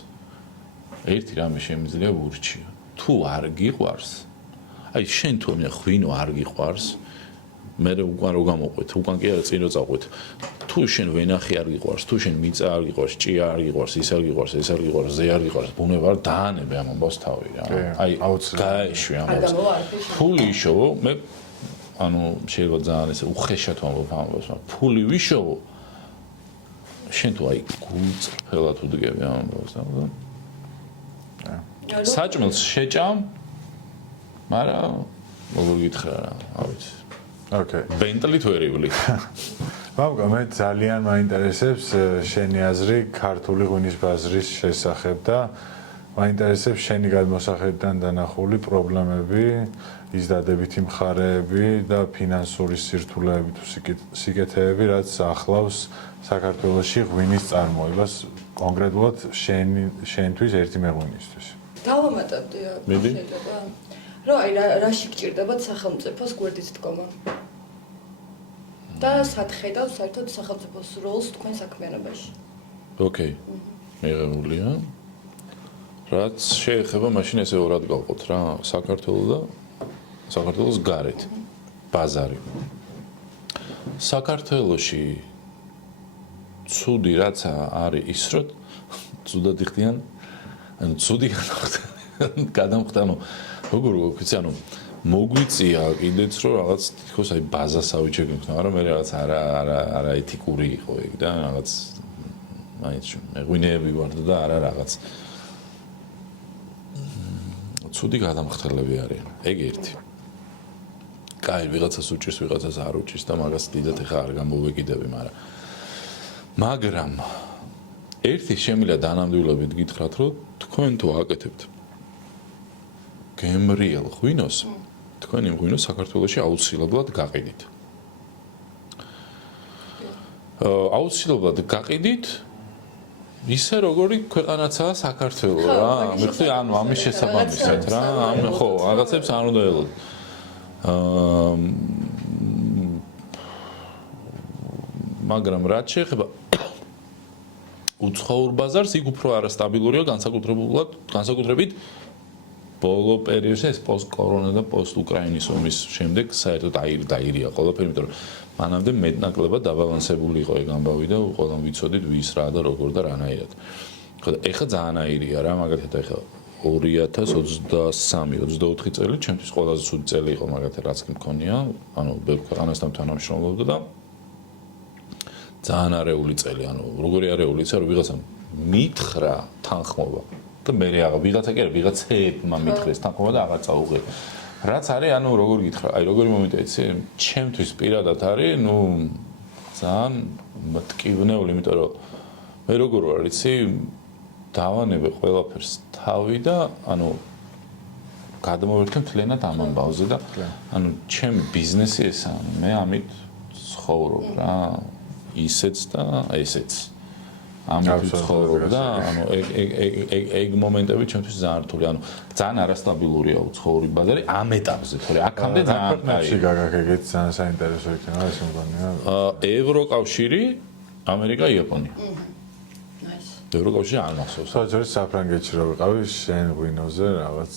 ერთი რამე შემიძლია ურჩიო. თუ არ გიყვარს, აი შენ თუ მე ღვინო არ გიყვარს, მე უკან რო გამოყვეთ, უკან კი არა წინ რო წაყვეთ. თუ შენ ვენახი არ გიყვარს, თუ შენ მიწა არ გიყვარს, ჭია არ გიყვარს, ის არ გიყვარს, ეს არ გიყვარს, ზე არ გიყვარს, ბუნება არ დაანებე ამ ამბავს თავი რა. აი გაეშვი ამბავს. ფული იშოვო, მე ანუ შეიძლება ძალიან ესე უხეშად ვამბობ ამბავს, მაგრამ ფული ვიშოვო. შენ თუ აი გულწრფელად უდგები ამ ამბავს და საჭმელს შეჭამ, მაგრამ როგორ გითხრა რა, არ ვიცი. ოკეი. ბენტლით ვერივლი. მამკა, მე ძალიან მაინტერესებს შენი აზრი ქართული ღვინის ბაზრის შესახებ და მაინტერესებს შენი გადმოსახედიდან დანახული პრობლემები, ის დადებითი მხარეები და ფინანსური სირთულეები თუ სიკეთეები, რაც ახლავს საქართველოში ღვინის წარმოებას, კონკრეტულად შენთვის ერთი მეღვინისთვის. დავამატებდი შეიძლება. რომ აი რაში გჭირდებათ სახელმწიფოს გვერდით დგომა. და სათხედავს საერთოდ სახელმწიფოს როლს თქვენ საქმიანობაში. ოკეი. მიღებულია. რაც შეეხება მაშინ ესე ორად გავყოთ რა, საქართველოს და საქართველოს გარეთ. ბაზარი. საქართველოში ცუდი რაცა არის ის, რომ ცუდად იხდიან, ანუ ცუდი გადამხდანო როგორ ვიცი, ანუ მოგვიწია კიდეც რომ რაღაც თქოს აი ბაზასავი შეგექნა, მაგრამ მე რაღაც არა ეთიკური იყო ეგ და რაღაც მაინც მეღვინეები ვარ და არა რაღაც ცუდი გადამხდელები არიან. ეგ ერთი. კაი, ვიღაცას უჭირს, ვიღაცას არ უჭირს და მაგას დიდად ეხა არ გამოვეკიდები, მაგრამ ერთი შემიძლია დანამდვილებით გითხრათ, რომ თქვენ თუ აკეთებთ გემრიელ ღვინოს, თქვენ იმ ღვინოს საქართველოში აუცილებლად გაყიდით. აუცილებლად გაყიდით ისე როგორი ქვეყანაცაა საქართველო რა. მიხდი ანუ ამის შესაბამისად რა. ხო, რაღაცებს არ უნდა ელოდოთ. მაგრამ რაც შეეხება უცხოურ ბაზარს, იქ უფრო არასტაბილურია განსაკუთრებით ბოლო პერიოდში ეს პოსტ-კორონა და პოსტ-უკრაინის ომის შემდეგ საერთოდ დაირია ყველაფერი, იმიტომ რომ მანამდე მეტნაკლებად დაბალანსებული იყო ეგ ამბავი და ყველამ ვიცოდით ვის რა და როგორ და რანაირად. ხო და ეხლა ძალიან აირია რა, მაგალითად ეხლა 2023-24 წელი ჩემთვის ყველაზე ცუდი წელი იყო მაგალითად რაც კი მქონია, ანუ ბევრ ქვეყანასთან თანამშრომლობდა და ძალიან არეული წელი, ანუ როგორი არეული იცი, რომ ვიღაცამ მითხრა თანხმობა და მე ვიღაცა კი არა, ვიღაცებმა მითხრეს თანხმობა და აღარ წაუღე. რაც არის, ანუ როგორ გითხრა, აი როგორი მომენტია იცი, ჩემთვის პირადად არის, ნუ ძალიან მტკივნეული, იმიტომ რომ მე როგორ ვარ, იცი, დავანებე ყველაფერს თავი და ანუ გადმოვერთე მთლიანად ამ ამბავზე და ანუ ჩემი ბიზნესი ესაა, მე ამით ცხოვრობ რა, ისეც და ესეც. ამით ცხოვრობ და ანუ ეგ მომენტები ჩემთვის ძალიან რთული, ანუ ძალიან არასტაბილურია უცხოური ბაზარი ამ ეტაპზე, თორე აქამდე ძალიან ფარფლებში გაგაგეგეთ ძალიან საინტერესო იქნება ეს მგონია. ევროკავშირი, ამერიკა, იაპონია. ევროკავშირი არ მახსოვს. საერთოდ საფრანგეთში რო ვიყავი შენ ღვინოზე რაღაც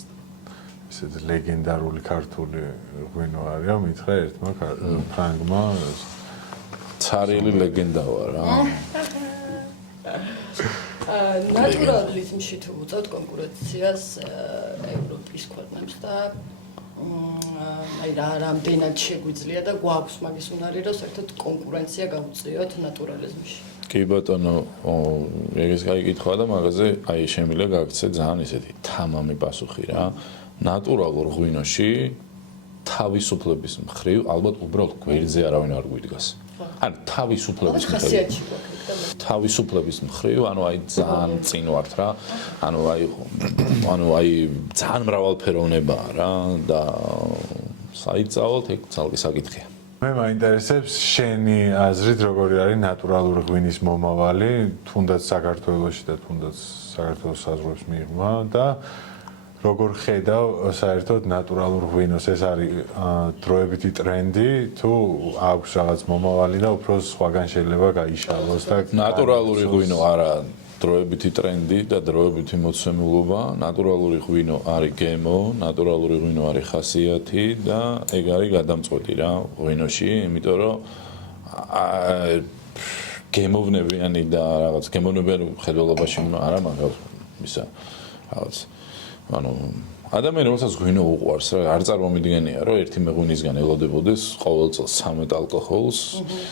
ესეთ ლეგენდარული ქართული ღვინო არის, მითხრა ერთმა ფრანგმა ცარიელი ლეგენდა ვარ რა. ნატურალიზმში თუ უწევთ კონკურენციას ევროპის ქვეყნებს და აი რამდენად შეგვიძლია და გვაქვს მაგის უნარი, რომ საერთოდ კონკურენცია გავუწიოთ ნატურალიზმში. კი ბატონო, ეგეც კაი კითხვა და მაგაზე აი შემიძლია გაგცე ძალიან ისეთი თამამი პასუხი რა. ნატურალურ ღვინოში თავისუფლების მხრივ ალბათ უბრალოდ გვერდზე არავინ არ გვიდგას. ანუ თავისუფლების მხრივ. თავისუფლების მხრივ, ანუ აი ძალიან წინ ვართ რა. ანუ აი ძალიან მრავალფეროვნებაა რა და საიტწავალთ ეგ ძალგი საკითხია. მე მაინტერესებს შენი აზრით როგორი არის ნატურალური ღვინის მომავალი, თუნდაც საქართველოში და თუნდაც საქართველოს საზღვრებს მიღმა და როგორ ხედავ საერთოდ ნატურალურ ღვინოს, ეს არის დროებითი ტრენდი თუ აქვს რაღაც მომავალი და უფრო სხვაგან შეიძლება გაიშალოს და ნატურალური ღვინო არა დროებითი ტრენდი და დროებითი მოცემულობა, ნატურალური ღვინო არის გემო, ნატურალური ღვინო არის ხასიათი და ეგ არის გადამწყვეტი რა ღვინოში, იმიტომ რომ გემოვნებიანი და რაღაც გემოვნებიანი ხედველობაში არა მაგალ ისა რაღაც ანუ ადამიანი რომელსაც ღვინო უყვარს რა არ წარმომიდგენია რომ ერთი მეღვინისგან ელოდებოდეს ყოველ წელს 13 ალკოჰოლს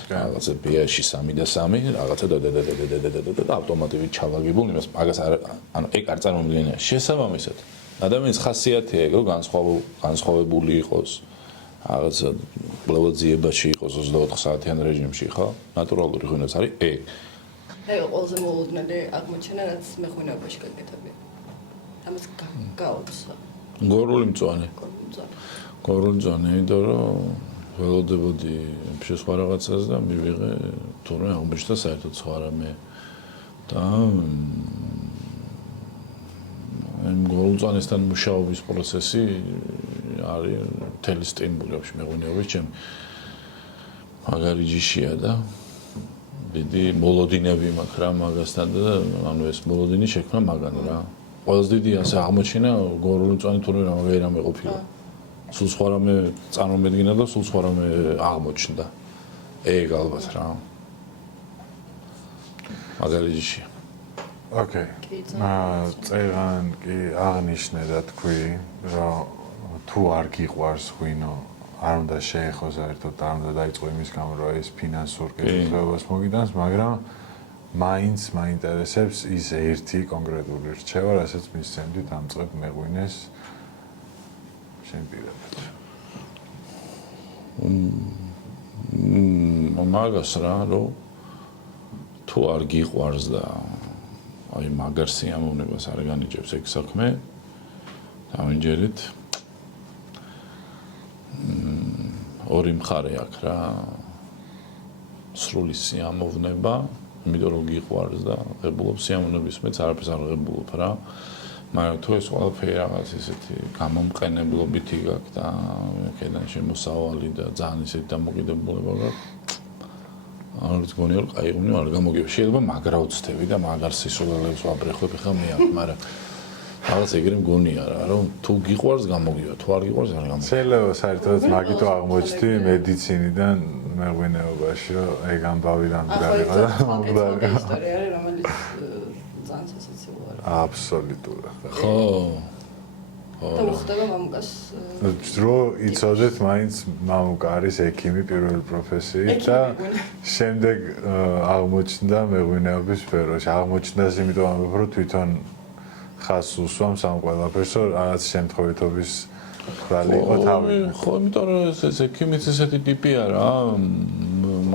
რაღაცა ბიაში 3 და 3 რაღაცა და ავტომატურად ჩავაგებულ იმას მაგას ანუ ეგ არ წარმომიდგენია შესაბამისად ადამიანის ხასიათია ეგ რომ განსხვავებული იყოს რაღაცა ბლავაზიებაში იყოს 24 საათიან რეჟიმში ხო ნატურალური ღვინოც არის ეგ აი ყველაზე მოულოდნელი აღმოჩენა რაც მეღვინეობაში გაკეთებია ამას გაუცხო. გორული მწვანე. გორული მწვანე, იმიტომ რომ ველოდებოდი სხვა რაღაცას და მივიღე თურმე აღმოჩნდა საერთოდ სხვა რამე და ამ გორულ მწვანესთან მუშაობის პროცესი არის მთელი სტიმული აქვს მეღვინეობის ჩემი მაგარი ჯიშია და დიდი მოლოდინები მაქვს რა მაგასთან და ანუ ეს მოლოდინი შექმნა მაგან რა ყველაზე დიდი ასე აღმოჩენა გორული მწვანე თურმე რამე ყოფილა. სულ სხვა რამე წარმომედგინა და სულ სხვა რამე აღმოჩნდა. ეგ ალბათ რა. მაგარი ჯიშია. ოკეი. წეგან კი აღნიშნე და თქვი რომ თუ არ გიყვარს ღვინო არ უნდა შეეხო საერთოდ არ უნდა დაიწყო იმის გამო რომ ეს ფინანსურ კეთილდღეობას მოგიტანს, მაგრამ მაინც მაინტერესებს ის ერთი კონკრეტული რჩევა, რასაც მისცემდით ამ წებ მეღვინეს შენ პირადად. მაგას რა, რომ თუ არ გიყვარს და აი მაგარ სიამოვნებას არ განიჭებს ეგ საქმე, დავინჯერით ორი მხარე აქვს რა. სრული სიამოვნება იმიტომ რომ გიყვარს და ღებულობ სიამოვნების მეც არაფერს არ ღებულობ რა მაგრამ თუ ეს ყველაფერი რაღაც ისეთი გამომყენებლობითი გაქვს და აქედან შემოსავალი და ძალიან ისეთი დამოკიდებულება გაქვს არ გქონია რომ კაი ღვინო არ გამოგიებ შეიძლება მაგრა უცდები და მაგარ სისულელებს ვაბრეხებ ხა მე აქ მაგრამ რაღაც ეგრე მგონია რა, რომ თუ გიყვარს გამოგივა, თუ არ გიყვარს არ გამოგივა. შეიძლება საერთოდ მაგითო აღმოჩნდი მედიცინიდან მეღვინეობაში, რომ ეგ ამბავი რამდენი და მომგლარი ისტორია არის, რომელიც ძალიან სასაცილოა. აბსოლუტურად. ხო. და უხდება მამუკას დრო იცოდეთ მაინც მამუკა არის ექიმი პირველი პროფესიით და შემდეგ აღმოჩნდა მეღვინეობის სფეროში. აღმოჩნდა იმიტომ ამბობ რომ თვითონ ხას უსვამს ამ ყველაფერს, რომ რაღაც შემთხვევითობის ხრალი იყო თავი. ხო, იმიტომ რომ ეს ექიმიც ესეთი ტიპია რა.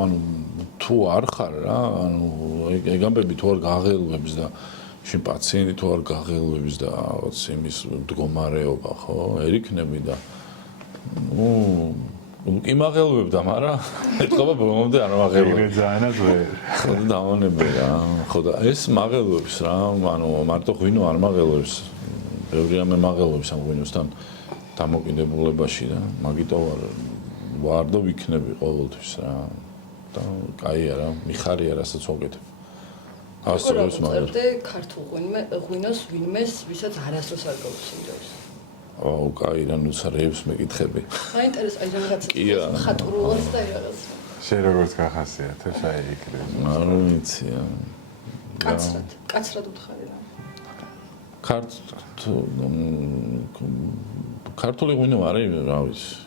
ანუ თუ არ ხარ რა, ანუ ეგ ამბები თუ არ გაღელვებს და შენ პაციენტი თუ არ გაღელვებს და რაღაც იმის მდგომარეობა, ხო, ვერ იქნები და იმაღელვებდა, მაგრამ ეთქობა ბოლომდე არ მაღელვებ. ეგრე ძალიანაც ვერ. ხო და დავანებე რა. ხო და ეს მაღელვებს რა, ანუ მარტო ღვინო არ მაღელვებს. ბევრი ამე მაღელვებს ამ ღვინოსთან დამოკიდებულებაში და მაგიტო ვარ და ვიქნები ყოველთვის რა. და კაია რა, მიხარია რასაც ვაკეთებ. ასწორებს მაგრამ. ქართულ ღვინოს ვინმეს, ვისაც არასდროს არ გაუსინჯებს. აუ, კაი რა, ნუ სარევს მეკითხები. საინტერესო, აი რაღაცა ხატურულად და რაღაც. შენ როგორც გახასიათებს აი იქრე. არ ვიცი. კაცრად უთხარი რა. ქართული ღვინო არის, რა ვიცი.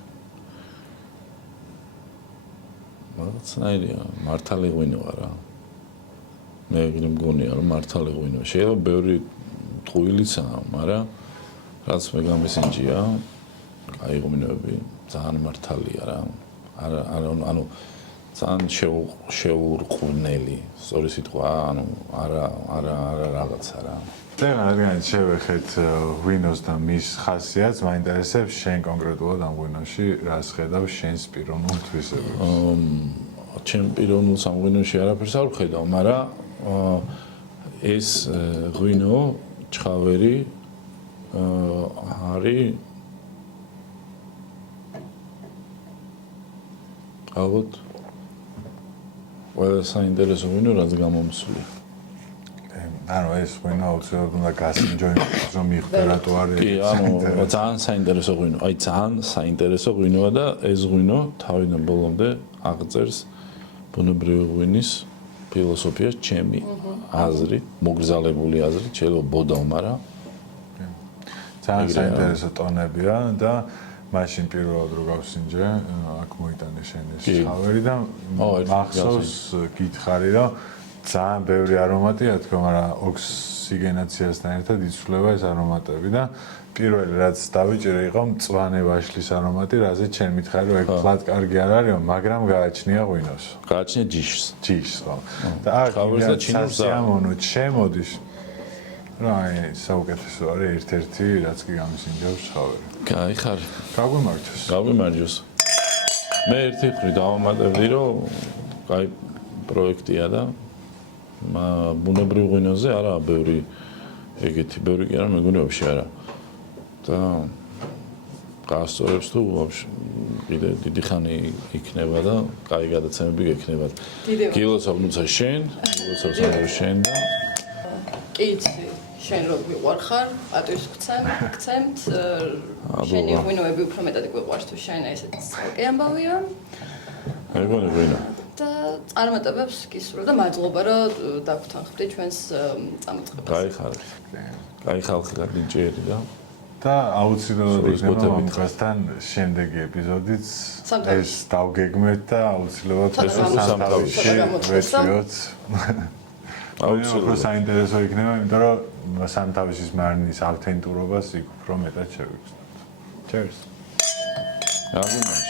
რაღაცნაირია, მართალი ღვინოა რა. მე ეგრე მგონია რომ მართალი ღვინოა. შეიძლება ბევრი ტყუილიცაა, მაგრამ რაც მე გამესინჯია, აი ღვინოები ძალიან მართალია რა. ანუ ძალიან შეურყვნელი, სწორი სიტყვა, ანუ არა რაღაცა რა. და რადგან შევეხეთ ღვინოს და მის ხასიათს, მაინტერესებს შენ კონკრეტულად ამ ღვინოში რას ხედავ შენს პიროვნულ თვისებებს? ჩემ პიროვნულ სამღვინოში არაფერს არ ვხედავ, მაგრამ ეს ღვინო ჩხავერი არის ალბათ ყველა საინტერესო ღვინო რაც გამომსვლია. ანუ ეს ღვინო აუცილებლად უნდა გასინჯო, რომ მიხვდა რატო არის. კი, ანუ ძალიან საინტერესო ღვინო. აი ძალიან საინტერესო ღვინოა და ეს ღვინო თავიდან ბოლომდე აღწერს ბუნებრივი ღვინის ფილოსოფიას, ჩემი აზრი, მოგზალებული აზრი, შეიძლება ბოდავ, მაგრამ ძალიან საინტერესო ტონებია და მაშინ პირველად რო გავსინჯე, აქ მოიტანე შენ ეს ხავერი და მახსოვს გითხარი, რომ ძალიან ბევრი არომატია თქო, მაგრამ ოქსიგენაციასთან ერთად იცვლება ეს არომატები და პირველი რაც დავიჭირე იყო მწვანე ვაშლის არომატი, რაზეც შენ მითხარი რომ ეგ ფლატ კარგი არ არისო, მაგრამ გააჩნია ღვინოს. გააჩნია ჯიშს. ჯიშს, ხო. და აქ ჩინურსამონო ჩემოდის. რა, საუკეთესო არის ერთ-ერთი რაც კი გამისინჯავს ხავერი. კაი ხარ. გაგვიმარჯოს. გაგვიმარჯოს. მე ერთი ხრი დავამატებდი რომ კაი პროექტია და ბუნებრივ ღვინოზე არა ბევრი ეგეთი ბევრი კი არა მეგონა ვაფშე არა და გასწორებს თუ ვაფშე კიდე დიდი ხანი იქნება და კაი გადაცემები გექნება გილოცავ შენ და კი იცი შენ რო გვიყვარხარ პატვის გცემთ შენი ღვინოები უფრო მეტად გვიყვარს თუ შენ ესეც ცალკე ამბავია მეგონა ღვინო და წარმატებებს გისურვებ და მადლობა რომ დაგვთანხმდი ჩვენს წამოწყებას. კაი ხარ. კაი ხალხი გადიჭერი და აუცილებლად იქნება მომხასთან შემდეგი ეპიზოდიც ეს დავგეგმეთ და აუცილებლად ეს სამთავში ვეცვიოთ. აუცილებლად საინტერესო იქნება, იმიტომ რომ სამთავშის მარნის ავთენტურობას იქ უფრო მეტად შევიგრძნოთ. Cheers. აგუნდა